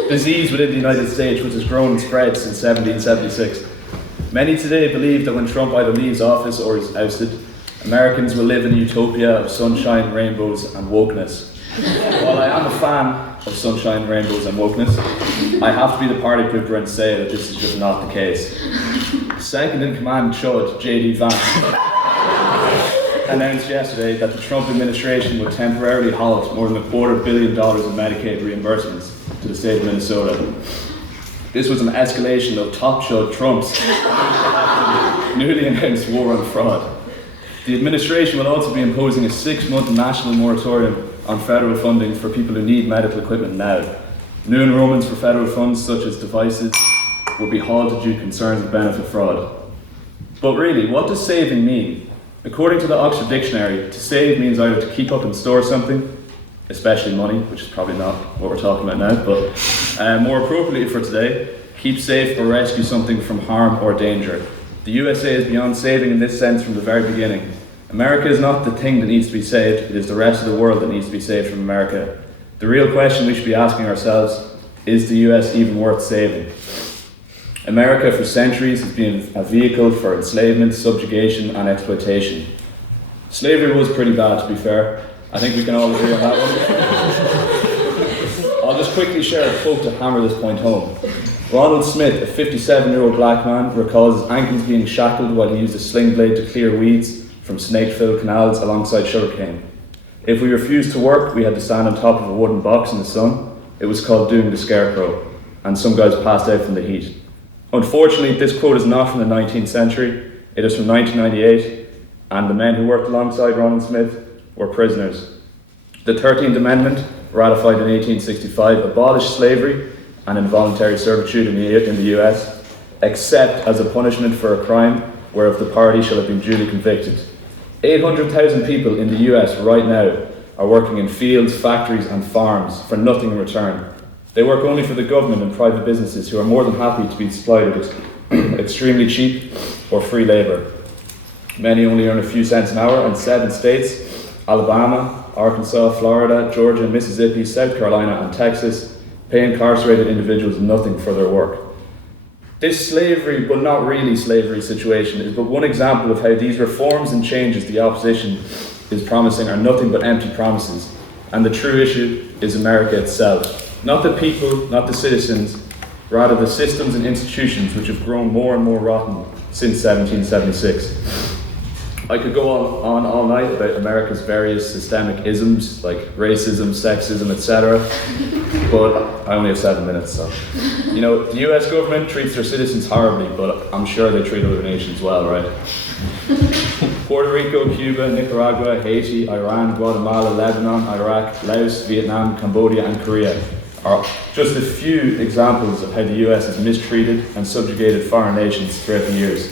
disease within the United States which has grown and spread since 1776. Many today believe that when Trump either leaves office or is ousted, Americans will live in a utopia of sunshine, rainbows and wokeness. While I am a fan of sunshine, rainbows and wokeness, I have to be the party pooper and say that this is just not the case. Second in command Chud, J.D. Vance, announced yesterday that the Trump administration would temporarily halt more than $250 million in Medicaid reimbursements to the state of Minnesota. This was an escalation of top Chud Trump's newly announced war on fraud. The administration will also be imposing a 6-month national moratorium on federal funding for people who need medical equipment now. New enrollments for federal funds such as devices will be halted due to concerns of benefit fraud. But really, what does saving mean? According to the Oxford Dictionary, to save means either to keep up and store something, especially money, which is probably not what we're talking about now, but more appropriately for today, keep safe or rescue something from harm or danger. The USA is beyond saving in this sense from the very beginning. America is not the thing that needs to be saved, it is the rest of the world that needs to be saved from America. The real question we should be asking ourselves, is the US even worth saving? America for centuries has been a vehicle for enslavement, subjugation and exploitation. Slavery was pretty bad, to be fair. I think we can all agree on that one. I'll just quickly share a quote to hammer this point home. Ronald Smith, a 57-year-old black man, recalls his ankles being shackled while he used a sling blade to clear weeds from snake-filled canals alongside sugarcane. If we refused to work, we had to stand on top of a wooden box in the sun. It was called doing the scarecrow, and some guys passed out from the heat. Unfortunately, this quote is not from the 19th century. It is from 1998, and the men who worked alongside Ronan Smith were prisoners. The 13th Amendment, ratified in 1865, abolished slavery and involuntary servitude in the US, except as a punishment for a crime whereof the party shall have been duly convicted. 800,000 people in the US right now are working in fields, factories and farms for nothing in return. They work only for the government and private businesses who are more than happy to be supplied with extremely cheap or free labour. Many only earn a few cents an hour, and 7 states, Alabama, Arkansas, Florida, Georgia, Mississippi, South Carolina and Texas, pay incarcerated individuals nothing for their work. This slavery, but not really slavery situation is but one example of how these reforms and changes the opposition is promising are nothing but empty promises, and the true issue is America itself. Not the people, not the citizens, rather the systems and institutions which have grown more and more rotten since 1776. I could go on all night about America's various systemic isms like racism, sexism, etc. But I only have 7 minutes, so. You know, the US government treats their citizens horribly, but I'm sure they treat other nations well, right? Puerto Rico, Cuba, Nicaragua, Haiti, Iran, Guatemala, Lebanon, Iraq, Laos, Vietnam, Cambodia and Korea are just a few examples of how the US has mistreated and subjugated foreign nations throughout the years.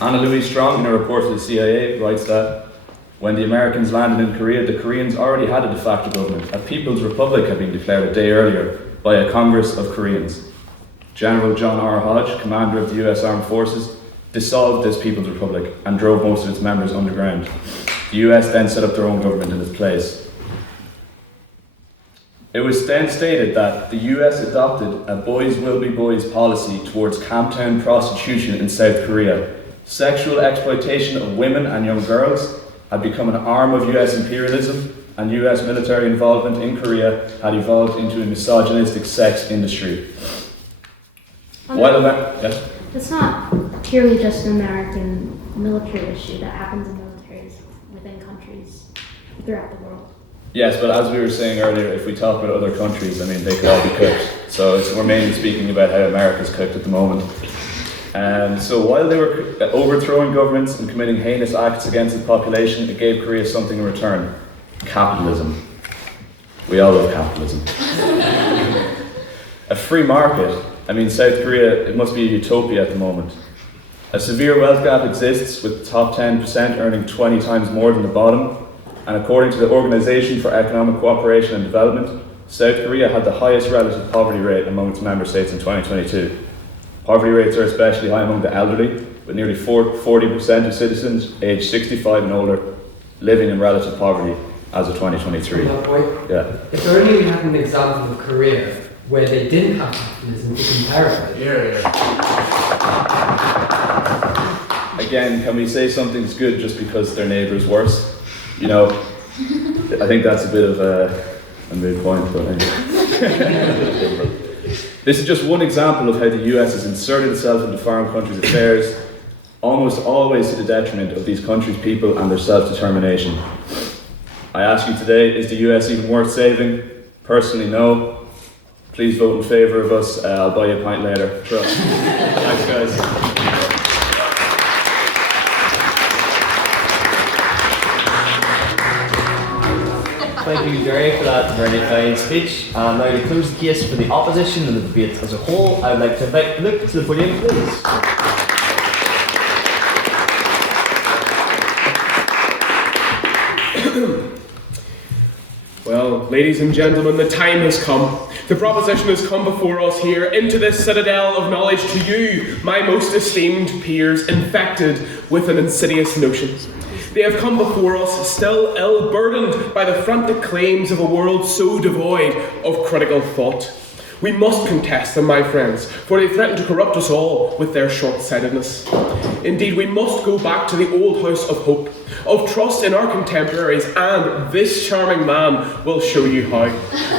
Anna Louise Strong, in a report to the CIA, writes that when the Americans landed in Korea, the Koreans already had a de facto government. A People's Republic had been declared a day earlier by a Congress of Koreans. General John R. Hodge, commander of the US Armed Forces, dissolved this People's Republic and drove most of its members underground. The US then set up their own government in its place. It was then stated that the US adopted a boys will be boys policy towards Camptown prostitution in South Korea. Sexual exploitation of women and young girls had become an arm of US imperialism, and US military involvement in Korea had evolved into a misogynistic sex industry. Yes? It's not purely just an American military issue that happens in militaries within countries throughout the world. Yes, but as we were saying earlier, if we talk about other countries, I mean, they could all be cooked. So we're mainly speaking about how America's cooked at the moment. So while they were overthrowing governments and committing heinous acts against its population, it gave Korea something in return. Capitalism. We all love capitalism. A free market. I mean, South Korea, it must be a utopia at the moment. A severe wealth gap exists, with the top 10% earning 20 times more than the bottom. And according to the Organization for Economic Cooperation and Development, South Korea had the highest relative poverty rate among its member states in 2022. Poverty rates are especially high among the elderly, with nearly 40% of citizens aged 65 and older living in relative poverty as of 2023. On that point, yeah. If only we had an example of Korea where they didn't have capitalism to compare it with. Again, can we say something's good just because their neighbour's worse? You know, I think that's a bit of a moot point, but anyway. This is just one example of how the US has inserted itself into foreign countries' affairs, almost always to the detriment of these countries' people and their self-determination. I ask you today, is the US even worth saving? Personally, no. Please vote in favour of us. I'll buy you a pint later. Trust. Thanks, guys. Thank you, Jerry, for that very fine speech. And now to close the case for the opposition and the debate as a whole, I would like to invite Luke to the podium, please. Well, ladies and gentlemen, the time has come. The proposition has come before us here into this citadel of knowledge to you, my most esteemed peers, infected with an insidious notion. They have come before us still ill-burdened by the frantic claims of a world so devoid of critical thought. We must contest them, my friends, for they threaten to corrupt us all with their short-sightedness. Indeed, we must go back to the old house of hope, of trust in our contemporaries, and this charming man will show you how.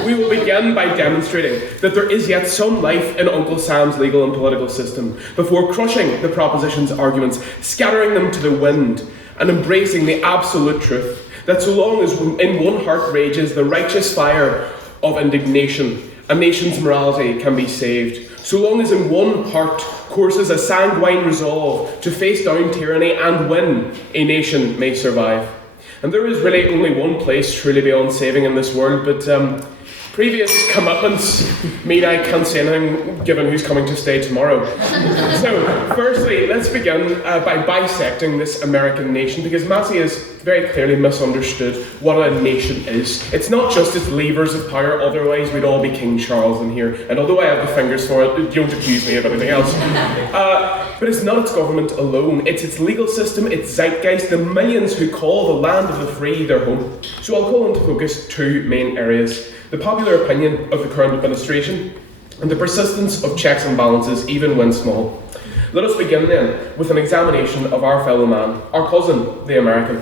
We will begin by demonstrating that there is yet some life in Uncle Sam's legal and political system, before crushing the proposition's arguments, scattering them to the wind, and embracing the absolute truth that so long as in one heart rages the righteous fire of indignation, a nation's morality can be saved. So long as in one heart courses a sanguine resolve to face down tyranny and win, a nation may survive. And there is really only one place truly beyond saving in this world, but previous commitments mean I can't say anything given who's coming to stay tomorrow. So, firstly, let's begin by bisecting this American nation, because Massey has very clearly misunderstood what a nation is. It's not just its levers of power, otherwise we'd all be King Charles in here. And although I have the fingers for it, don't accuse me of anything else. But it's not its government alone. It's its legal system, its zeitgeist, the millions who call the land of the free their home. So I'll call into focus two main areas: the popular opinion of the current administration and the persistence of checks and balances, even when small. Let us begin then with an examination of our fellow man, our cousin, the American.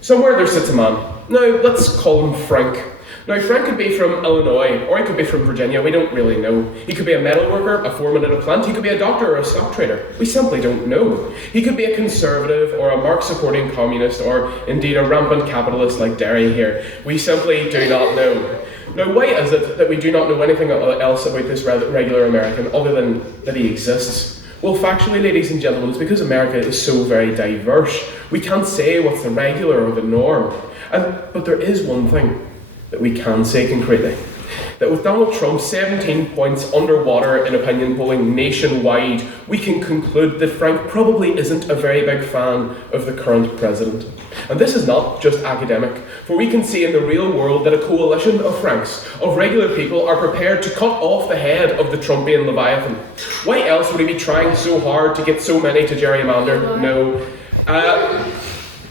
Somewhere there sits a man. Now, let's call him Frank. Now, Frank could be from Illinois, or he could be from Virginia, we don't really know. He could be a metal worker, a foreman at a plant, he could be a doctor or a stock trader. We simply don't know. He could be a conservative, or a Marx-supporting communist, or indeed a rampant capitalist like Derry here. We simply do not know. Now, why is it that we do not know anything else about this regular American, other than that he exists? Well, factually, ladies and gentlemen, it's because America is so very diverse. We can't say what's the regular or the norm. But there is one thing that we can say concretely. That with Donald Trump 17 points underwater in opinion polling nationwide, we can conclude that Frank probably isn't a very big fan of the current president. And this is not just academic, for we can see in the real world that a coalition of Franks, of regular people, are prepared to cut off the head of the Trumpian Leviathan. Why else would he be trying so hard to get so many to gerrymander? No.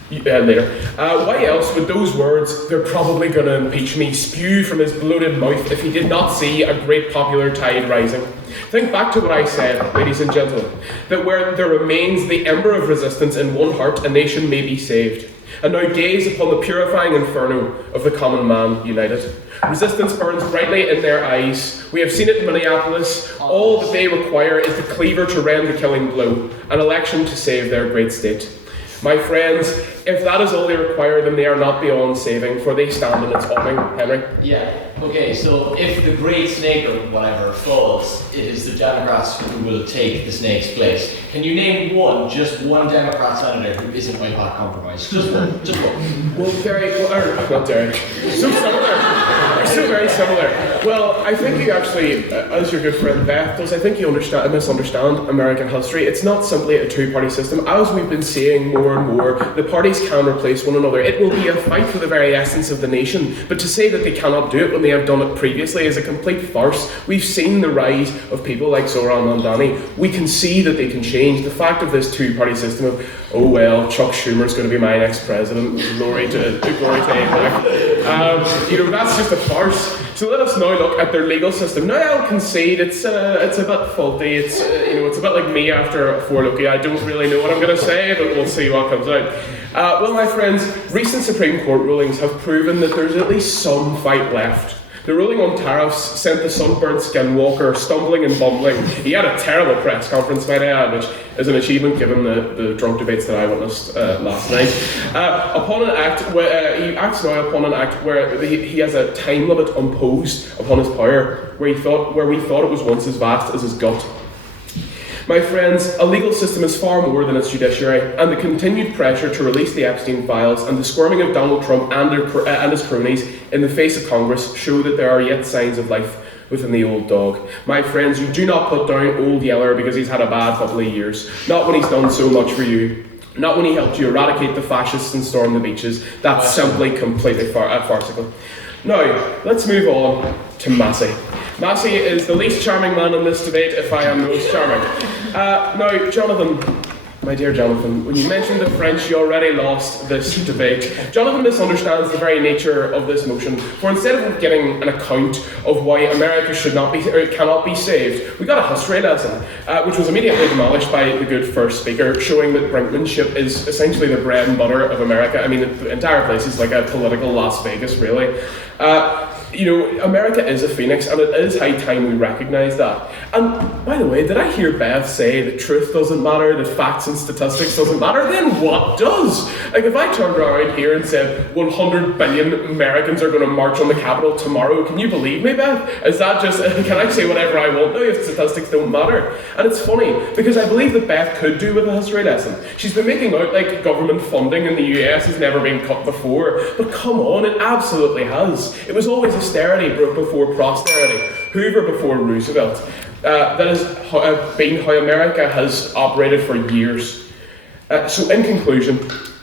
Later. Why else would those words, "they're probably going to impeach me," spew from his bloated mouth if he did not see a great popular tide rising? Think back to what I said, ladies and gentlemen, that where there remains the ember of resistance in one heart, a nation may be saved. And now gaze upon the purifying inferno of the common man united. Resistance burns brightly in their eyes. We have seen it in Minneapolis. All that they require is the cleaver to rend the killing blow, an election to save their great state. My friends, if that is all they require, then they are not beyond saving, for they stand in its awning. Henry? Yeah, okay, so if the great snake or whatever falls, it is the Democrats who will take the snake's place. Can you name one, just one Democrat senator who isn't by hot compromise? Just one, just one. Well, not Derek. So similar. They're so very similar. Well, I think you actually, as your good friend Beth does, I think you misunderstand American history. It's not simply a two-party system. As we've been seeing more and more, the parties can replace one another. It will be a fight for the very essence of the nation. But to say that they cannot do it when they have done it previously is a complete farce. We've seen the rise of people like Zoran Mandani. We can see that they can change. The fact of this two-party system of, oh well, Chuck Schumer's going to be my next president, glory to AIPAC. That's just a farce. So let us now look at their legal system. Now I'll concede it's a bit faulty. It's a bit like me after 4 Loki. I don't really know what I'm going to say, but we'll see what comes out. Well, my friends, recent Supreme Court rulings have proven that there's at least some fight left. The ruling on tariffs sent the sunburnt skinwalker stumbling and bumbling. He had a terrible press conference, might I add, which is an achievement given the drunk debates that I witnessed last night. He acts now upon an act where he has a time limit imposed upon his power, where we thought it was once as vast as his gut. My friends, a legal system is far more than its judiciary, and the continued pressure to release the Epstein files and the squirming of Donald Trump and his cronies in the face of Congress show that there are yet signs of life within the old dog. My friends, you do not put down Old Yeller because he's had a bad couple of years. Not when he's done so much for you. Not when he helped you eradicate the fascists and storm the beaches. That's simply completely farcical. Now, let's move on to Massey. Massey is the least charming man in this debate, if I am most charming. Now, Jonathan, my dear Jonathan, when you mentioned the French, you already lost this debate. Jonathan misunderstands the very nature of this motion, for instead of getting an account of why America cannot be saved, we got a history lesson, which was immediately demolished by the good first speaker, showing that brinkmanship is essentially the bread and butter of America. I mean, the entire place is like a political Las Vegas, really. America is a phoenix, and it is high time we recognise that. And by the way, did I hear Beth say that truth doesn't matter, that facts and statistics doesn't matter? Then what does? Like, if I turned around here and said 100 billion Americans are going to march on the Capitol tomorrow, can you believe me, Beth? Is that just, can I say whatever I want now if statistics don't matter? And it's funny, because I believe that Beth could do with a history lesson. She's been making out like government funding in the US has never been cut before, but come on, it absolutely has. It was always austerity before prosperity, Hoover before Roosevelt. That has been how America has operated for years. So in conclusion,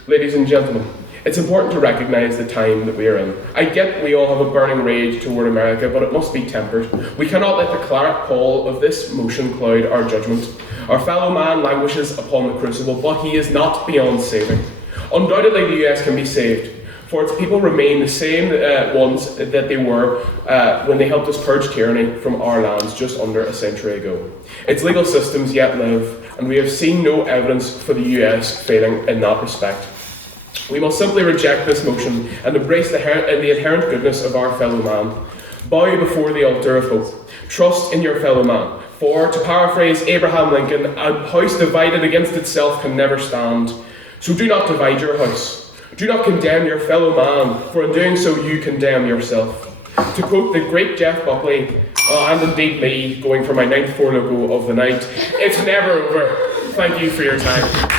ladies and gentlemen, it's important to recognise the time that we are in. I get we all have a burning rage toward America, but it must be tempered. We cannot let the claret pall of this motion cloud our judgment. Our fellow man languishes upon the crucible, but he is not beyond saving. Undoubtedly the US can be saved, for its people remain the same ones that they were when they helped us purge tyranny from our lands just under a century ago. Its legal systems yet live, and we have seen no evidence for the US failing in that respect. We must simply reject this motion and embrace the inherent goodness of our fellow man. Bow before the altar of hope. Trust in your fellow man. For, to paraphrase Abraham Lincoln, a house divided against itself can never stand. So do not divide your house. Do not condemn your fellow man, for in doing so you condemn yourself. To quote the great Jeff Buckley, and indeed me, going for my 9th four logo of the night, it's never over. Thank you for your time.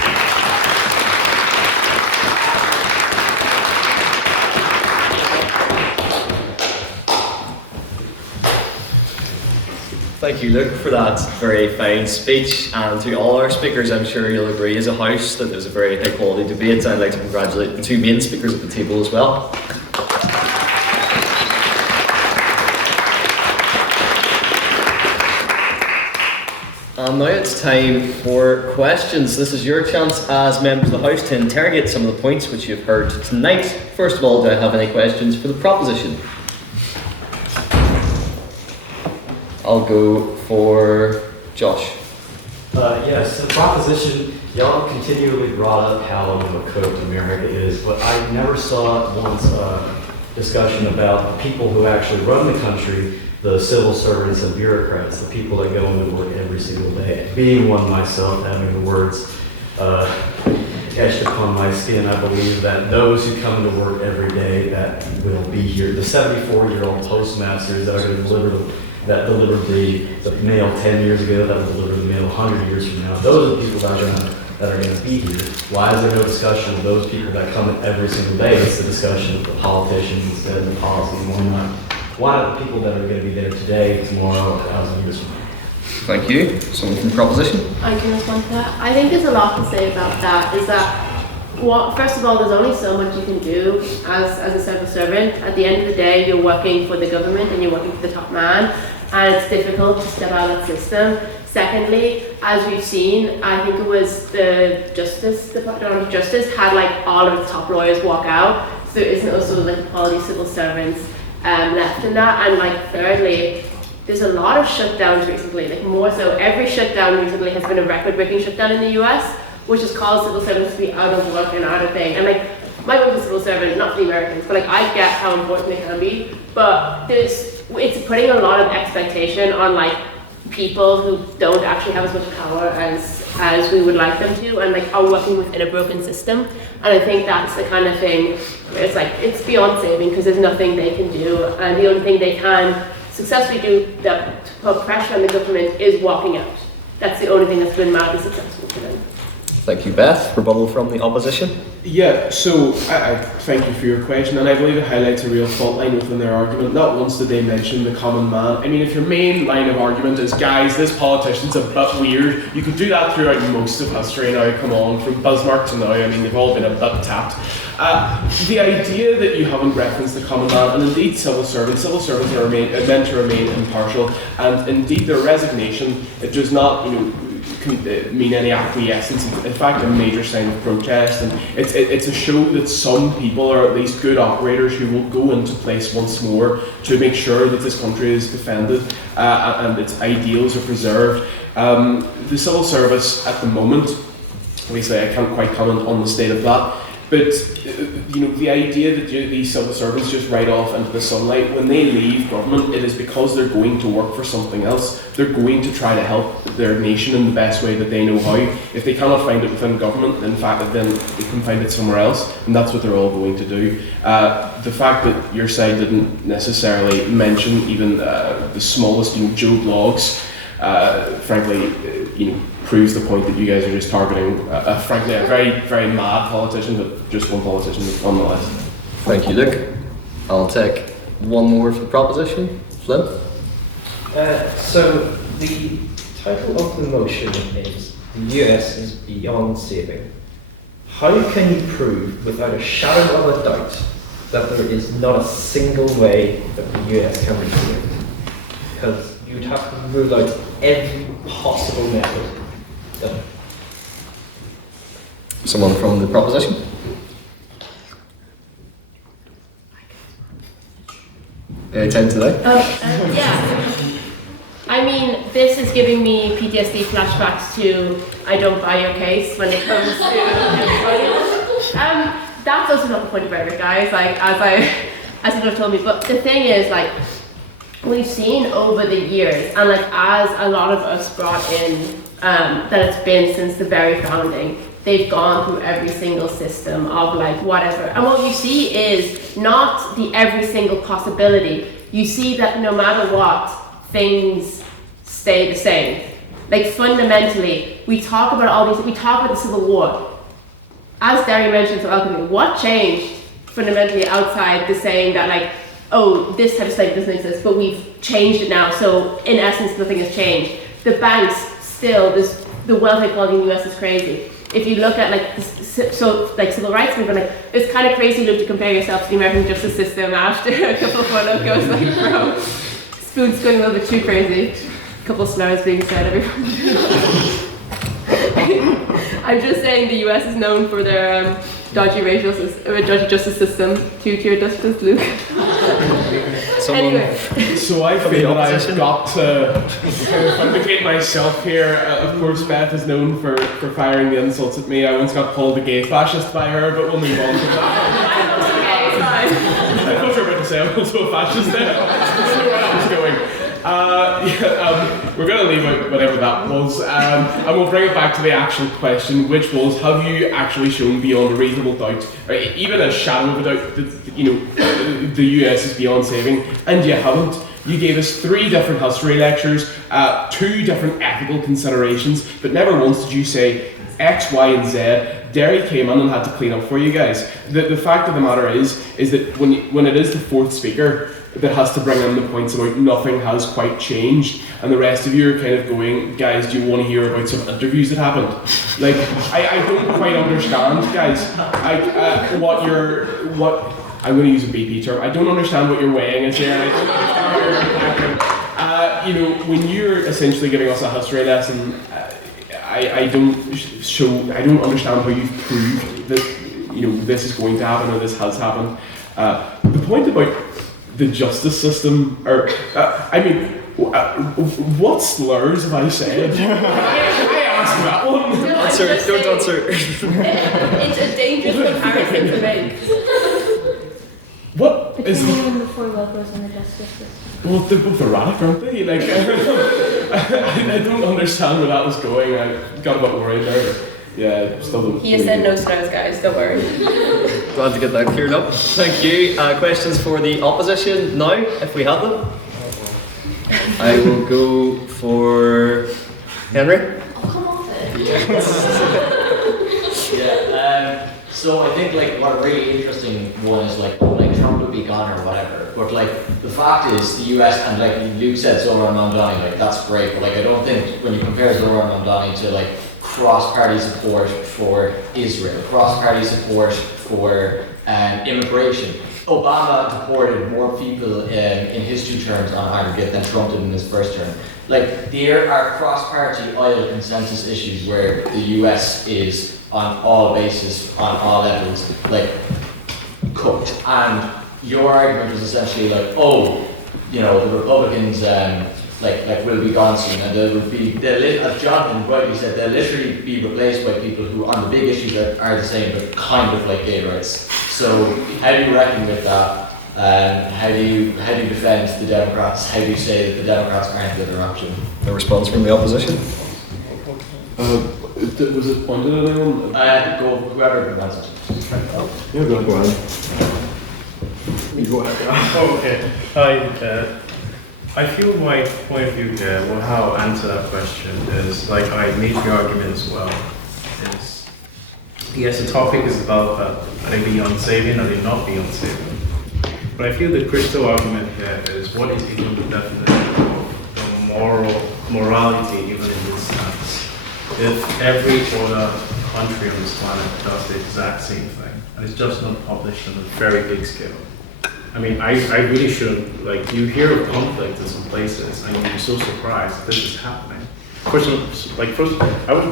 Thank you, Luke, for that very fine speech, and to all our speakers, I'm sure you'll agree as a house that it was a very high quality debate, and I'd like to congratulate the two main speakers at the table as well. And now it's time for questions. This is your chance as members of the House to interrogate some of the points which you've heard tonight. First of all, do I have any questions for the proposition? I'll go for Josh. Yes, the proposition, y'all continually brought up how uncooked America is, but I never saw once a discussion about the people who actually run the country, the civil servants and bureaucrats, the people that go into work every single day. Being one myself, having the words etched upon my skin, I believe that those who come to work every day that will be here, the 74-year-old postmasters that are going to delivered the mail 10 years ago, that will deliver the mail 100 years from now. Those are the people that are going to be here. Why is there no discussion of those people that come in every single day? It's the discussion of the politicians instead of the policy. Why not the people that are going to be there today, tomorrow, 1,000 years from now? Thank you. Someone from proposition? I can respond to that. I think there's a lot to say about that. Is that, first of all, there's only so much you can do as a civil servant. At the end of the day, you're working for the government and you're working for the top man, and it's difficult to step out of that system. Secondly, as we've seen, I think it was the Department of Justice had like all of its top lawyers walk out, so there isn't also like quality civil servants left in that. And like thirdly, there's a lot of shutdowns recently, like more so every shutdown recently has been a record-breaking shutdown in the US, which has caused civil servants to be out of work and out of thing. And like, my work as a civil servant, not for the Americans, but like I get how important they can be, but it's putting a lot of expectation on like people who don't actually have as much power as we would like them to, and like are working within a broken system. And I think that's the kind of thing where it's like, it's beyond saving because there's nothing they can do, and the only thing they can successfully do that to put pressure on the government is walking out. That's the only thing that's been mildly successful for them. Thank you, Beth. Rebuttal from the opposition? Yeah, so I thank you for your question, and I believe it highlights a real fault line within their argument. Not once did they mention the common man. I mean, if your main line of argument is, guys, this politician's a bit weird, you could do that throughout most of history now, come on, from Bismarck to now, I mean, they've all been a bit tapped. The idea that you haven't referenced the common man, and indeed civil servants are meant to remain impartial, and indeed their resignation, it does not, mean any acquiescence. In fact, a major sign of protest, and it's a show that some people are at least good operators who will go into place once more to make sure that this country is defended and its ideals are preserved. The civil service at the moment, obviously I can't quite comment on the state of that, But the idea that these civil servants just ride off into the sunlight, when they leave government, it is because they're going to work for something else. They're going to try to help their nation in the best way that they know how. If they cannot find it within government, then they can find it somewhere else, and that's what they're all going to do. The fact that your side didn't necessarily mention even the smallest, Joe Blogs, frankly, proves the point that you guys are just targeting, frankly, a very, very mad politician, but just one politician on the list. Thank you, Luke. I'll take one more for the proposition. Flynn? So the title of the motion is "The US is beyond saving." How can you prove without a shadow of a doubt that there is not a single way that the US can be saved? Because you'd have to rule out every possible method. Someone from the proposition? Any time today? Yeah. I mean, this is giving me PTSD flashbacks to I don't buy your case when it comes to that's also not the point of rhetoric, guys, like as you have told me, but the thing is, like, we've seen over the years, and like as a lot of us brought in, that it's been since the very founding, they've gone through every single system of like whatever, and what you see is not the every single possibility. You see that no matter what, things stay the same. Like fundamentally, we talk about the Civil War. As Derry mentioned so eloquently, what changed fundamentally outside the saying that like, oh, this type of slave doesn't exist, but we've changed it now, so in essence nothing has changed. The banks still, the wealth inequality in the US is crazy. If you look at like civil rights movement, like it's kind of crazy, Luke, to compare yourself to the American justice system after a couple of locos, like bro, spoon's going a little bit too crazy. A couple of slurs being said, everyone. I'm just saying the US is known for their dodgy justice system. Two-tier justice, Luke. Anyway. So I feel that I've got to kind of vindicate myself here. Of course, Beth is known for firing the insults at me. I once got called a gay fascist by her, but we'll move on from that. I thought you were about to say I'm also a fascist there. That's where I was going. We're going to leave out whatever that was, and we'll bring it back to the actual question, which was: have you actually shown beyond a reasonable doubt, or even a shadow of a doubt, that the US is beyond saving? And you haven't. You gave us 3 different history lectures, 2 different ethical considerations, but never once did you say X, Y, and Z. Derry came in and had to clean up for you guys. The fact of the matter is that when it is the 4th speaker that has to bring in the points about nothing has quite changed, and the rest of you are kind of going, guys, do you want to hear about some interviews that happened? Like, I don't quite understand, guys, what I'm going to use a BP term. I don't understand what you're weighing is here. I don't understand what you're when you're essentially giving us a history lesson, I don't understand how you've proved that this is going to happen or this has happened. The point about the justice system, or what slurs have I said? I asked that one. Don't answer. It's a dangerous comparison to make. What Between is you and the 4 locals and the justice system. Well, they're both erratic, aren't they? Like, I don't understand where that was going. I got a bit worried there, but yeah, still don't. He has said no slurs, guys, don't worry. Glad to get that cleared up. Thank you. Questions for the opposition now, if we have them? I will go for Henry. Oh, come on then. So I think like what a really interesting one is like Trump would be gone or whatever. But like the fact is the US, and like Luke said, Zoran Mamdani, like that's great. But like I don't think when you compare Zoran Mamdani to like cross-party support for Israel, cross-party support for immigration. Obama deported more people in his 2 terms on aggregate than Trump did in his first term. Like, there are cross-party oil consensus issues where the US is on all bases, on all levels, like, cooked. And your argument was essentially like, oh, the Republicans will be gone soon, and as Jonathan rightly said, they'll literally be replaced by people who on the big issues are the same, but kind of like gay rights. So how do you reckon with that? How do you defend the Democrats? How do you say that the Democrats aren't the other option? A response from the opposition? Was it pointed at anyone? Go whoever wants it. Yeah, go ahead. You go ahead. Oh, okay. Hi. I feel my point of view here, or how I answer that question is like I made the argument as well. Is yes, the topic is about are they beyond saving, are they not beyond saving? But I feel the critical argument here is what is even the definition of morality even in this sense? If every other country on this planet does the exact same thing, and it's just not published on a very big scale. I mean, I really shouldn't, like, you hear of conflict in some places, and you're so surprised this is happening. First, when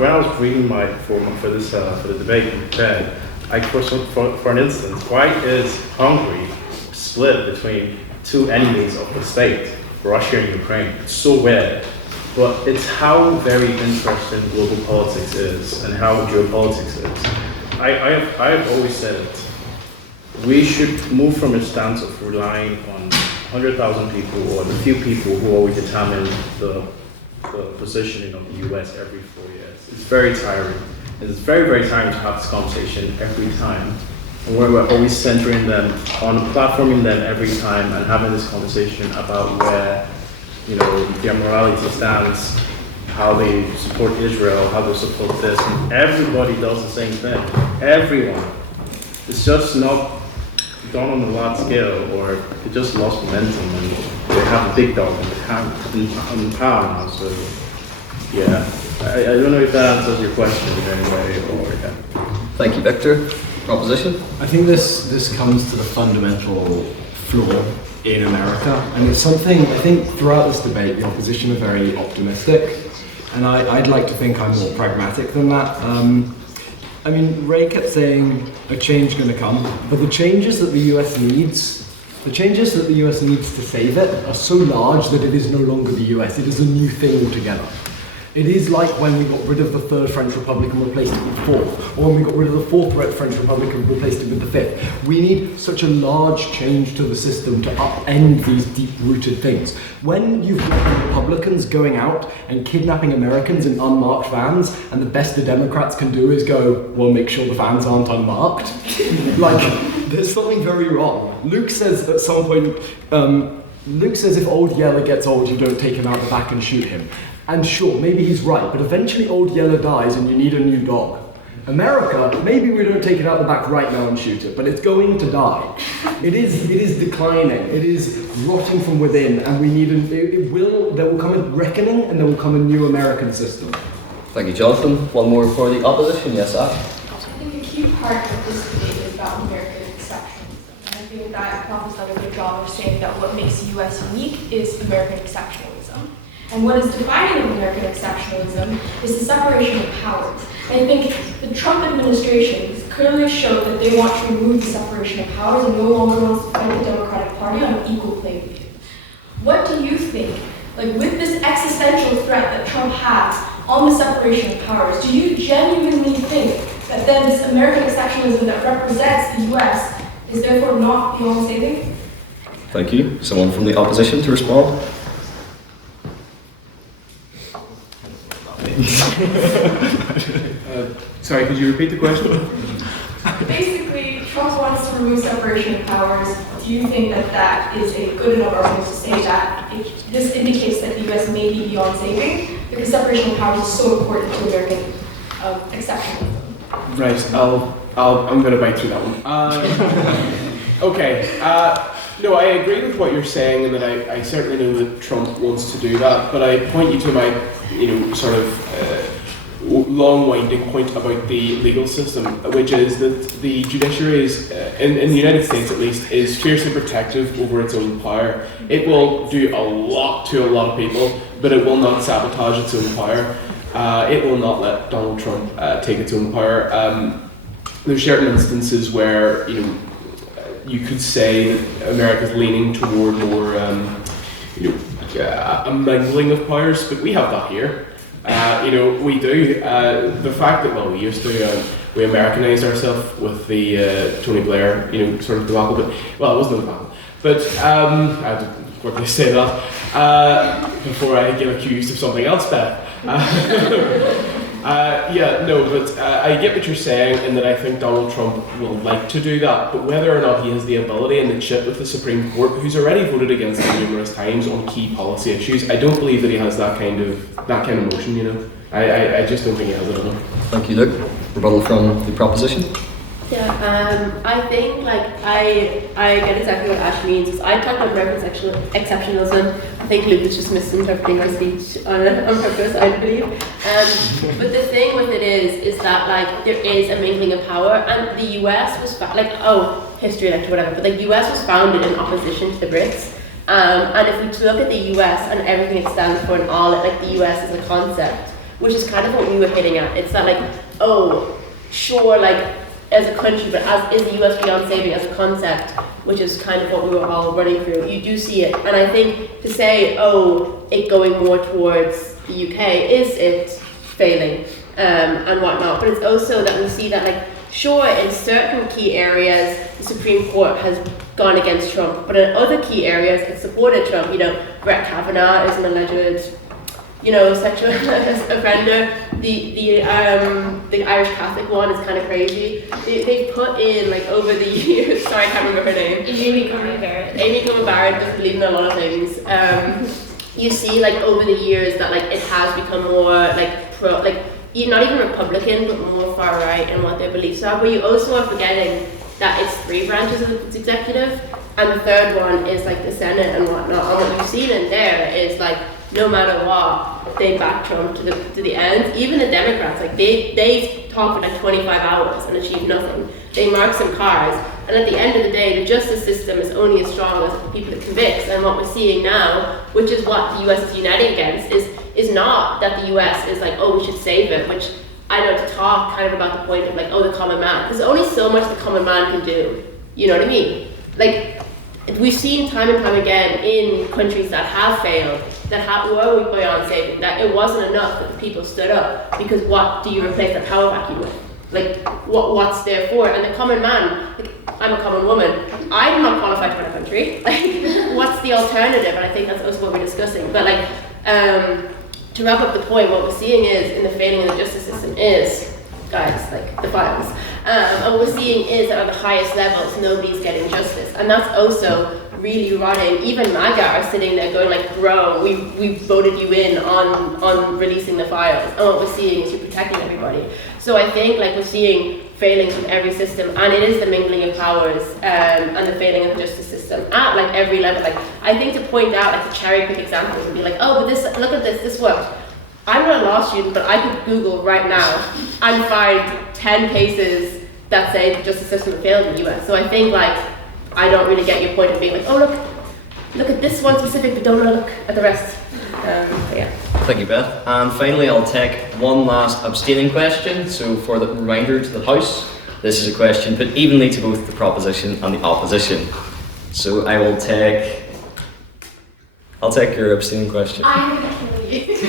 I was reading for the debate in bed, for an instance, why is Hungary split between two enemies of the state, Russia and Ukraine? It's so weird. But it's how very interesting global politics is and how geopolitics is. I have always said it. We should move from a stance of relying on 100,000 people or the few people who always determine the positioning of the US every 4 years. It's very tiring. It's very, very tiring to have this conversation every time. And we're always centering them on platforming them every time and having this conversation about where their morality stands, how they support Israel, how they support this. And everybody does the same thing. Everyone. It's just not done on a large scale, or it just lost momentum, and they have a big dog in the power now. So, yeah, I don't know if that answers your question in any way, or yeah. Thank you, Victor. Proposition? I think this comes to the fundamental flaw in America, and it's something I think throughout this debate the opposition are very optimistic, and I'd like to think I'm more pragmatic than that. I mean, Ray kept saying a change going to come, but the changes that the US needs to save it are so large that it is no longer the US, it is a new thing altogether. It is like when we got rid of the Third French Republic and replaced it with the Fourth, or when we got rid of the Fourth French Republic and replaced it with the Fifth. We need such a large change to the system to upend these deep-rooted things. When you've got the Republicans going out and kidnapping Americans in unmarked vans, and the best the Democrats can do is go, well, make sure the vans aren't unmarked. Like, there's something very wrong. Luke says at some point, Luke says if Old Yeller gets old, you don't take him out the back and shoot him. And sure, maybe he's right, but eventually Old Yeller dies and you need a new dog. America, maybe we don't take it out the back right now and shoot it, but it's going to die. It is declining, it is rotting from within, and we need there will come a reckoning and there will come a new American system. Thank you, Jonathan. One more for the opposition, yes, Ash? I think a key part of this debate is about American exceptions. And I think that Prof. done a good job of saying that what makes the US unique is American exceptionalism. And what is defining American exceptionalism is the separation of powers. And I think the Trump administration has clearly showed that they want to remove the separation of powers and no longer wants to fight the Democratic Party on an equal playing field. What do you think, like with this existential threat that Trump has on the separation of powers, do you genuinely think that then this American exceptionalism that represents the US is therefore not beyond saving? Thank you. Someone from the opposition to respond? Sorry, could you repeat the question? Basically, Trump wants to remove separation of powers. Do you think that that is a good enough argument to say that this indicates that the US may be beyond saving because separation of powers is so important to American exceptionalism? Right, I'm going to bite through that one. Okay. No, I agree with what you're saying, and that I certainly know that Trump wants to do that. But I point you to my, sort of long-winding point about the legal system, which is that the judiciary is, in the United States at least, is fiercely protective over its own power. It will do a lot to a lot of people, but it will not sabotage its own power. It will not let Donald Trump take its own power. There's certain instances where, you could say that America's leaning toward more, a mingling of powers, but we have that here. We do. The fact that, we used to, we Americanized ourselves with the Tony Blair, sort of debacle, but, it wasn't a debacle. But I had to quickly say that before I get accused of something else bad. I get what you're saying, in that I think Donald Trump will like to do that, but whether or not he has the ability and the chip with the Supreme Court, who's already voted against him numerous times on key policy issues, I don't believe that he has that kind of motion. I just don't think he has it in him. Thank you, Luke. Rebuttal from the proposition. Yeah, I think I get exactly what Ash means. Because I talked about American exceptionalism. I think Luke was just misinterpreting our speech on purpose, I believe. But the thing with it is that there is a mingling of power, and the US was history lecture, whatever. But the US was founded in opposition to the Brits. And if we look at the US and everything it stands for and all, the US is a concept, which is kind of what we were hitting at. It's not as a country, but is the US beyond saving as a concept, which is kind of what we were all running through. You do see it, and I think to say, it going more towards the UK, is it failing and whatnot, but it's also that we see that in certain key areas, the Supreme Court has gone against Trump, but in other key areas, it supported Trump. Brett Kavanaugh is an alleged sexual offender. The Irish Catholic one is kind of crazy. They've put in over the years. Sorry, I can't remember her name. Amy Coney Barrett. Amy Coney Barrett doesn't believe in a lot of things. You see, over the years that it has become more pro, not even Republican, but more far right in what their beliefs are. But you also are forgetting that it's 3 branches of the executive, and the third one is the Senate and whatnot. And what you've seen in there is no matter what, they back Trump to the end. Even the Democrats, they talk for 25 hours and achieve nothing. They mark some cars, and at the end of the day, the justice system is only as strong as the people it convicts. And what we're seeing now, which is what the US is uniting against, is not that the US is we should save it, which I know to talk kind of about the point of the common man. There's only so much the common man can do. You know what I mean? We've seen time and time again in countries that have failed, that were beyond saving, that it wasn't enough that the people stood up, because what do you replace that power vacuum with? What's there for? And the common man, I'm a common woman, I'm not qualified to run a country. What's the alternative? And I think that's also what we're discussing. But to wrap up the point, what we're seeing is, in the failing of the justice system is, guys, the files. And what we're seeing is that at the highest levels, nobody's getting justice. And that's also really rotting. Even MAGA are sitting there going bro, we voted you in on releasing the files. And what we're seeing is you're protecting everybody. So I think we're seeing failings from every system, and it is the mingling of powers and the failing of the justice system at every level. I think to point out to cherry pick examples and be but look at this worked. I'm not a law student, but I could Google right now and find 10 cases that say the justice system failed in the US. So I think I don't really get your point of being look at this one specific, but don't look at the rest. Yeah. Thank you, Beth. And finally, I'll take one last abstaining question. So for the reminder to the House, this is a question put evenly to both the proposition and the opposition. So I'll take your abstaining question. I'm going to kill you. In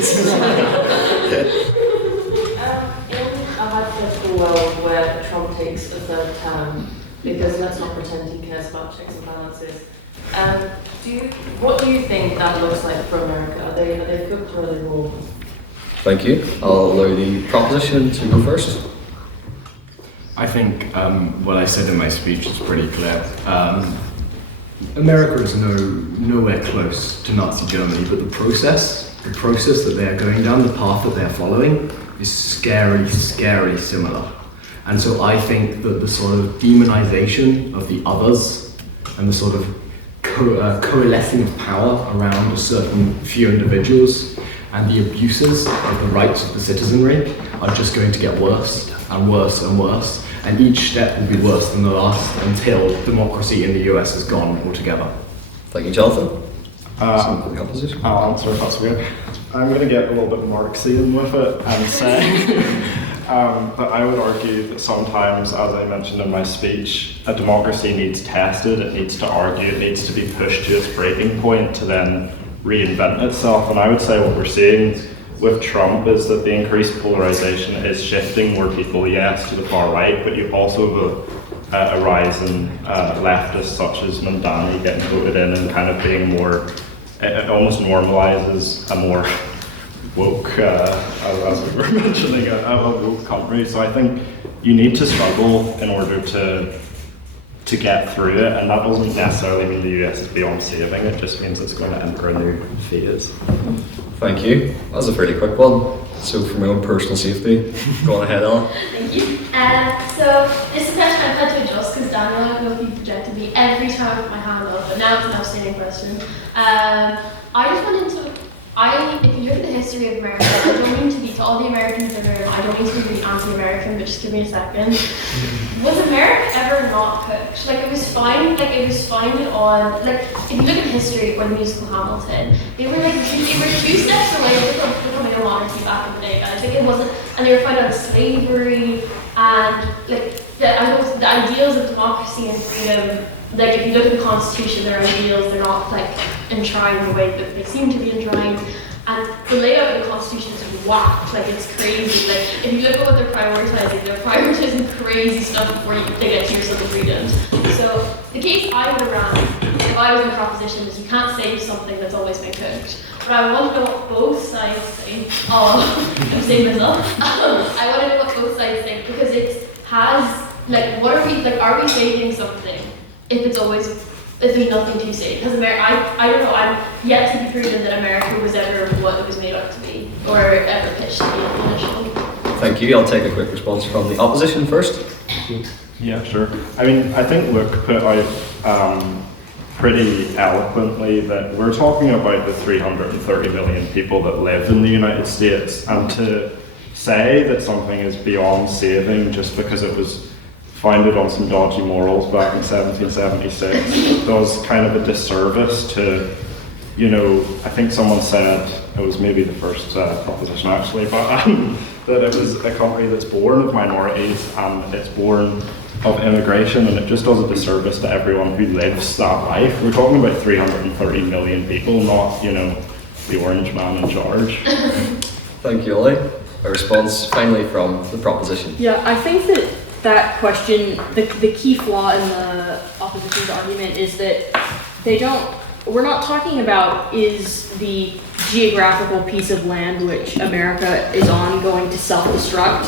a hypothetical world where Trump takes a third term, because let's not pretend he cares about checks and balances, what do you think that looks like for America? Are they cooked or are they raw? Thank you. I'll allow the proposition to go first. I think what I said in my speech is pretty clear. America is nowhere close to Nazi Germany, but the process that they're going down, the path that they're following, is scary similar. And so I think that the sort of demonization of the others and the sort of coalescing of power around a certain few individuals and the abuses of the rights of the citizenry are just going to get worse and worse and worse. And each step will be worse than the last until democracy in the US is gone altogether. Thank you, Jonathan. I'll answer if that's weird. I'm going to get a little bit Marxian with it and say but I would argue that sometimes, as I mentioned in my speech, a democracy needs tested, it needs to argue, it needs to be pushed to its breaking point to then reinvent itself. And I would say what we're seeing with Trump is that the increased polarization is shifting more people, yes, to the far right, but you also have a rise in leftists such as Mandani getting voted in and kind of being more, it almost normalizes a more woke, as we were mentioning, a woke country. So I think you need to struggle in order to get through it, and that doesn't necessarily mean the US is beyond saving, it just means it's going to enter a new phase. Thank you. That was a pretty quick one. So for my own personal safety, go on ahead, Ellen. Thank you. So this is a question I've had to adjust because Daniel, I don't know if you projected me every time I put my hand up, but now it's an outstanding question. I just went into, if you look at the history of America, I don't mean to be, to all the Americans in the room, I don't mean to be really anti-American, but just give me a second. Was America ever not cooked? Like it was fine, on, like if you look at history or the musical Hamilton, they were 2 steps away from becoming a monarchy back in the day, guys. Like it wasn't, and they were fighting on slavery and like the ideals of democracy and freedom. Like if you look at the Constitution, their ideals, they're not like enshrined the way that they seem to be enshrined. And the layout of the Constitution is whacked, like it's crazy. Like if you look at what they're prioritizing crazy stuff before they get to your civil freedoms. So the case I would have ran, if I was in the proposition, is you can't save something that's always been cooked. But I want to know what both sides think. I'm saying myself. I want to know what both sides think because it has like are we saving something if there's nothing to say? Because I don't know, I'm yet to be proven that America was ever what it was made out to be, or ever pitched to be initially. Thank you. I'll take a quick response from the opposition first. Yeah, sure. I mean, I think Luke put out pretty eloquently that we're talking about the 330 million people that live in the United States, and to say that something is beyond saving just because it was founded on some dodgy morals back in 1776 does kind of a disservice to, I think someone said, it was maybe the first proposition actually, but that it was a country that's born of minorities and it's born of immigration, and it just does a disservice to everyone who lives that life. We're talking about 330 million people, not, the orange man in charge. Thank you, Ollie. A response finally from the proposition. Yeah, I think that question, the key flaw in the opposition's argument is that we're not talking about is the geographical piece of land which America is on going to self-destruct.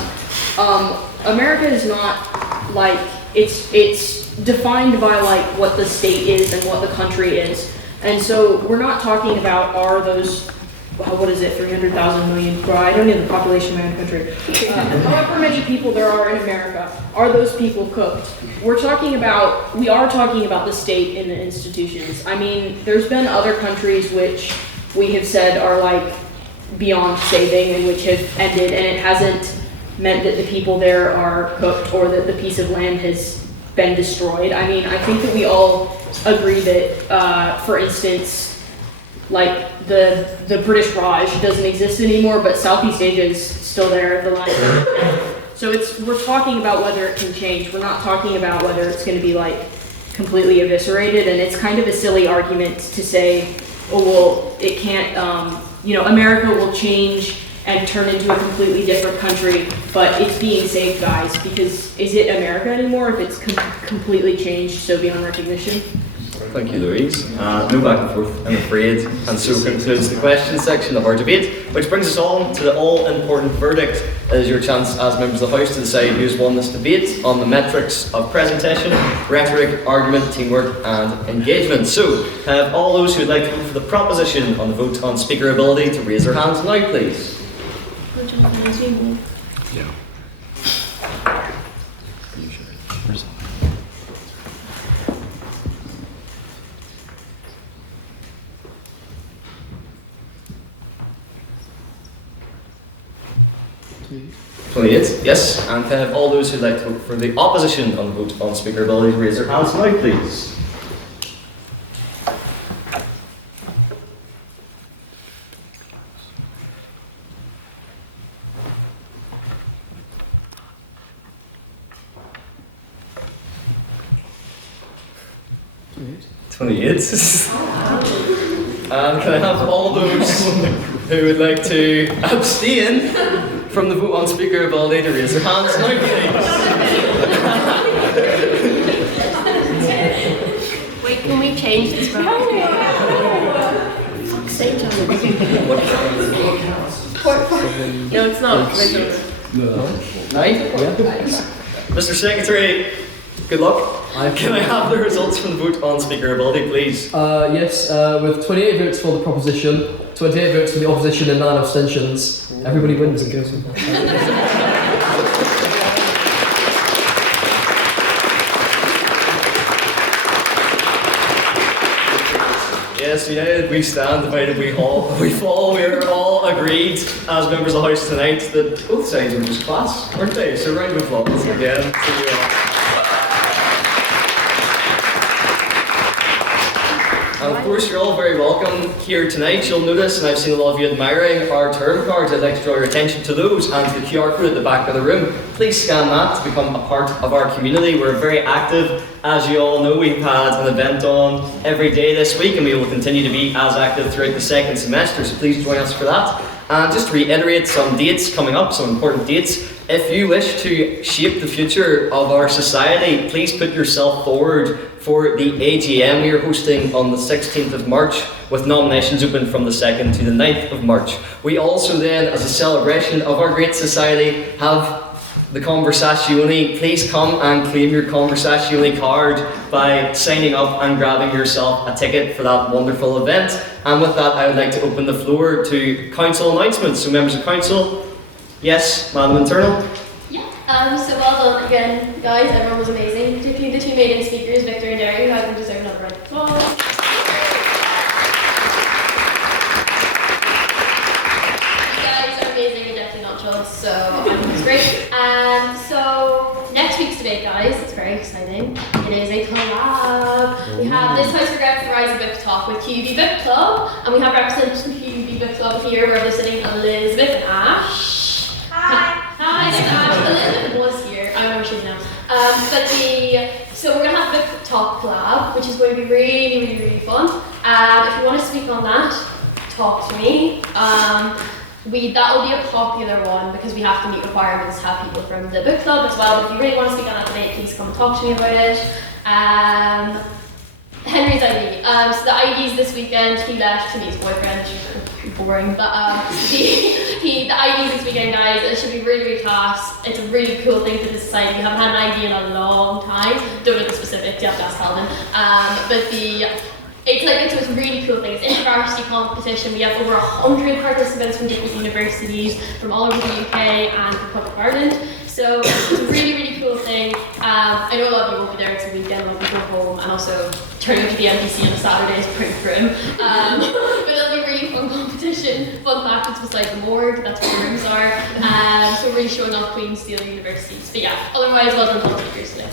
America is not like, it's defined by like what the state is and what the country is. And so we're not talking about are those, 300,000 million, I don't know the population of my own country. However many people there are in America, are those people cooked? We are talking about the state and the institutions. I mean, there's been other countries which we have said are like beyond saving and which have ended, and it hasn't meant that the people there are cooked or that the piece of land has been destroyed. I mean, I think that we all agree that, for instance, like the British Raj doesn't exist anymore, but Southeast Asia is still there. So we're talking about whether it can change. We're not talking about whether it's going to be like completely eviscerated. And it's kind of a silly argument to say, oh well, it can't. America will change and turn into a completely different country, but it's being saved, guys. Because is it America anymore if it's completely changed so beyond recognition? Thank you, Louise. No back and forth, I'm afraid. And so concludes the question section of our debate, which brings us on to the all-important verdict. It is your chance as members of the House to decide who's won this debate on the metrics of presentation, rhetoric, argument, teamwork, and engagement. So, have all those who would like to vote for the proposition on the vote on speaker ability to raise their hands now, please. Yeah. 28, yes. And can I have all those who'd like to vote for the opposition on the vote on speaker ability to raise their hands now, please. And can I have all those who would like to abstain from the vote on speakerability to raise their hands now, please? Wait, can we change this vote? Fuck's sake, John. No, it's not. Right? Mr. Secretary, good luck. Can I have the results from the vote on speakerability, please? Yes, with 28 votes for the proposition, 28 votes for the opposition and 9 abstentions, everybody wins and goes with Yes, united we stand, divided we fall. We are all agreed as members of the House tonight that both sides are just class, aren't they? So round of applause again to you all. And of course, you're all very welcome here tonight. You'll notice, and I've seen a lot of you admiring our term cards. I'd like to draw your attention to those and to the QR code at the back of the room. Please scan that to become a part of our community. We're very active. As you all know, we've had an event on every day this week, and we will continue to be as active throughout the second semester, so please join us for that. And just to reiterate some dates coming up, some important dates. If you wish to shape the future of our society, please put yourself forward for the AGM we are hosting on the 16th of March, with nominations open from the 2nd to the 9th of March. We also then, as a celebration of our great society, have the Conversazione. Please come and claim your Conversazione card by signing up and grabbing yourself a ticket for that wonderful event. And with that, I would like to open the floor to council announcements. So members of council, yes, Madam Internal. So well done again, guys. Everyone was amazing. Particularly the two maiden speakers, Victor and Derry, who I think deserve another round of applause. You guys are amazing and definitely not jealous, so I think it's great. So next week's debate, guys, it's very exciting. It is a collab. We have this House regards the Rise of Book Talk with QUB Book Club, and we have representatives from QUB Book Club here, where they're sitting Elizabeth and Ash. Hi, Ash. Elizabeth was here. I remember she's now. So we're gonna have a Book Talk collab, which is going to be really, really, really fun. If you want to speak on that, talk to me. That will be a popular one because we have to meet requirements to have people from the book club as well. But if you really want to speak on that debate, please come and talk to me about it. Henry's ID. So the IDs this weekend, he left to meet his boyfriend. Boring, but the IDs this weekend, guys. It should be really, really class. It's a really cool thing for the society. We haven't had an ID in a long time. Don't know the specifics. You have to ask Calvin. It's a really cool thing. It's an inter-varsity competition. We have over 100 participants from different universities from all over the UK and from Republic of Ireland. So it's a really, really cool thing. I know a lot of you won't be there. It's a weekend. A lot of people go home, and also turning up to the MPC on a Saturday is pretty grim. But it'll be a really fun competition. Fun fact, it's beside the morgue. That's where the rooms are. So we're really showing off Queen's Steel universities. But yeah, otherwise, well done to all the speakers today.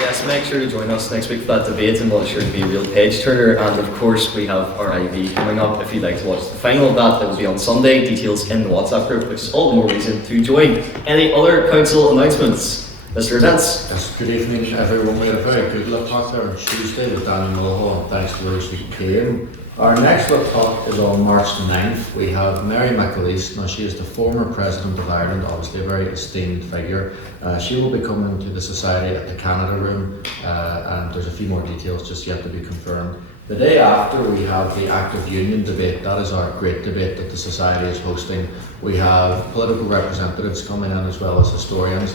Yes, make sure to join us next week for that debate, and we'll sure to be a real page turner. And of course, we have our IV coming up. If you'd like to watch the final of that, will be on Sunday. Details in the WhatsApp group, which is all the more reason to join. Any other council announcements? Mr. Dents. Yes, good evening, everyone. We had a very good look talk there on Tuesday with Danny Mulhall, and thanks to those who came. Our next look talk is on March 9th. We have Mary McAleese. Now, she is the former President of Ireland, obviously a very esteemed figure. She will be coming to the Society at the Canada Room, and there's a few more details just yet to be confirmed. The day after, we have the Act of Union debate. That is our great debate that the Society is hosting. We have political representatives coming in as well as historians,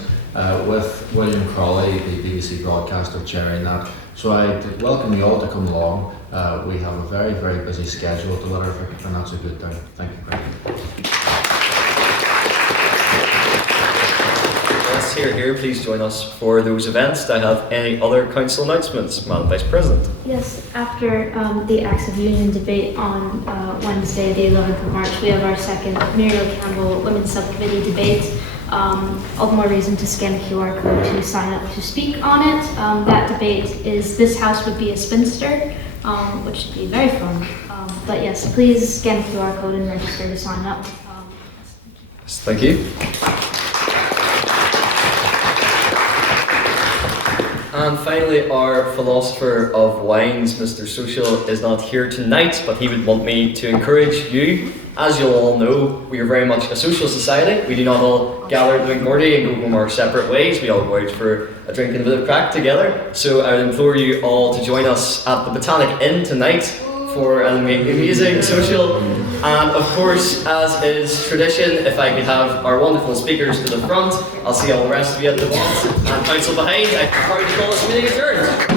with William Crawley, the BBC broadcaster, chairing that. So I welcome you all to come along. We have a very, very busy schedule to let her, and that's a good thing. Thank you very much. Yes, here, please join us for those events. Do I have any other council announcements, Madam Vice President? Yes, after the Acts of Union debate on Wednesday, the 11th of March, we have our second Muriel Campbell Women's Subcommittee debate. All the more reason to scan the QR code to sign up to speak on it. That debate is "This House Would Be a Spinster," which should be very fun. But yes, please scan the QR code and register to sign up. Thank you. And finally, our philosopher of wines, Mr. Social, is not here tonight, but he would want me to encourage you. As you'll all know, we are very much a social society. We do not all gather to drink Gordy and go home our separate ways. We all go out for a drink and a bit of crack together. So I would implore you all to join us at the Botanic Inn tonight for an amazing social. And of course, as is tradition, if I could have our wonderful speakers to the front, I'll see all the rest of you at the front and council behind. I'm proud to call this meeting adjourned.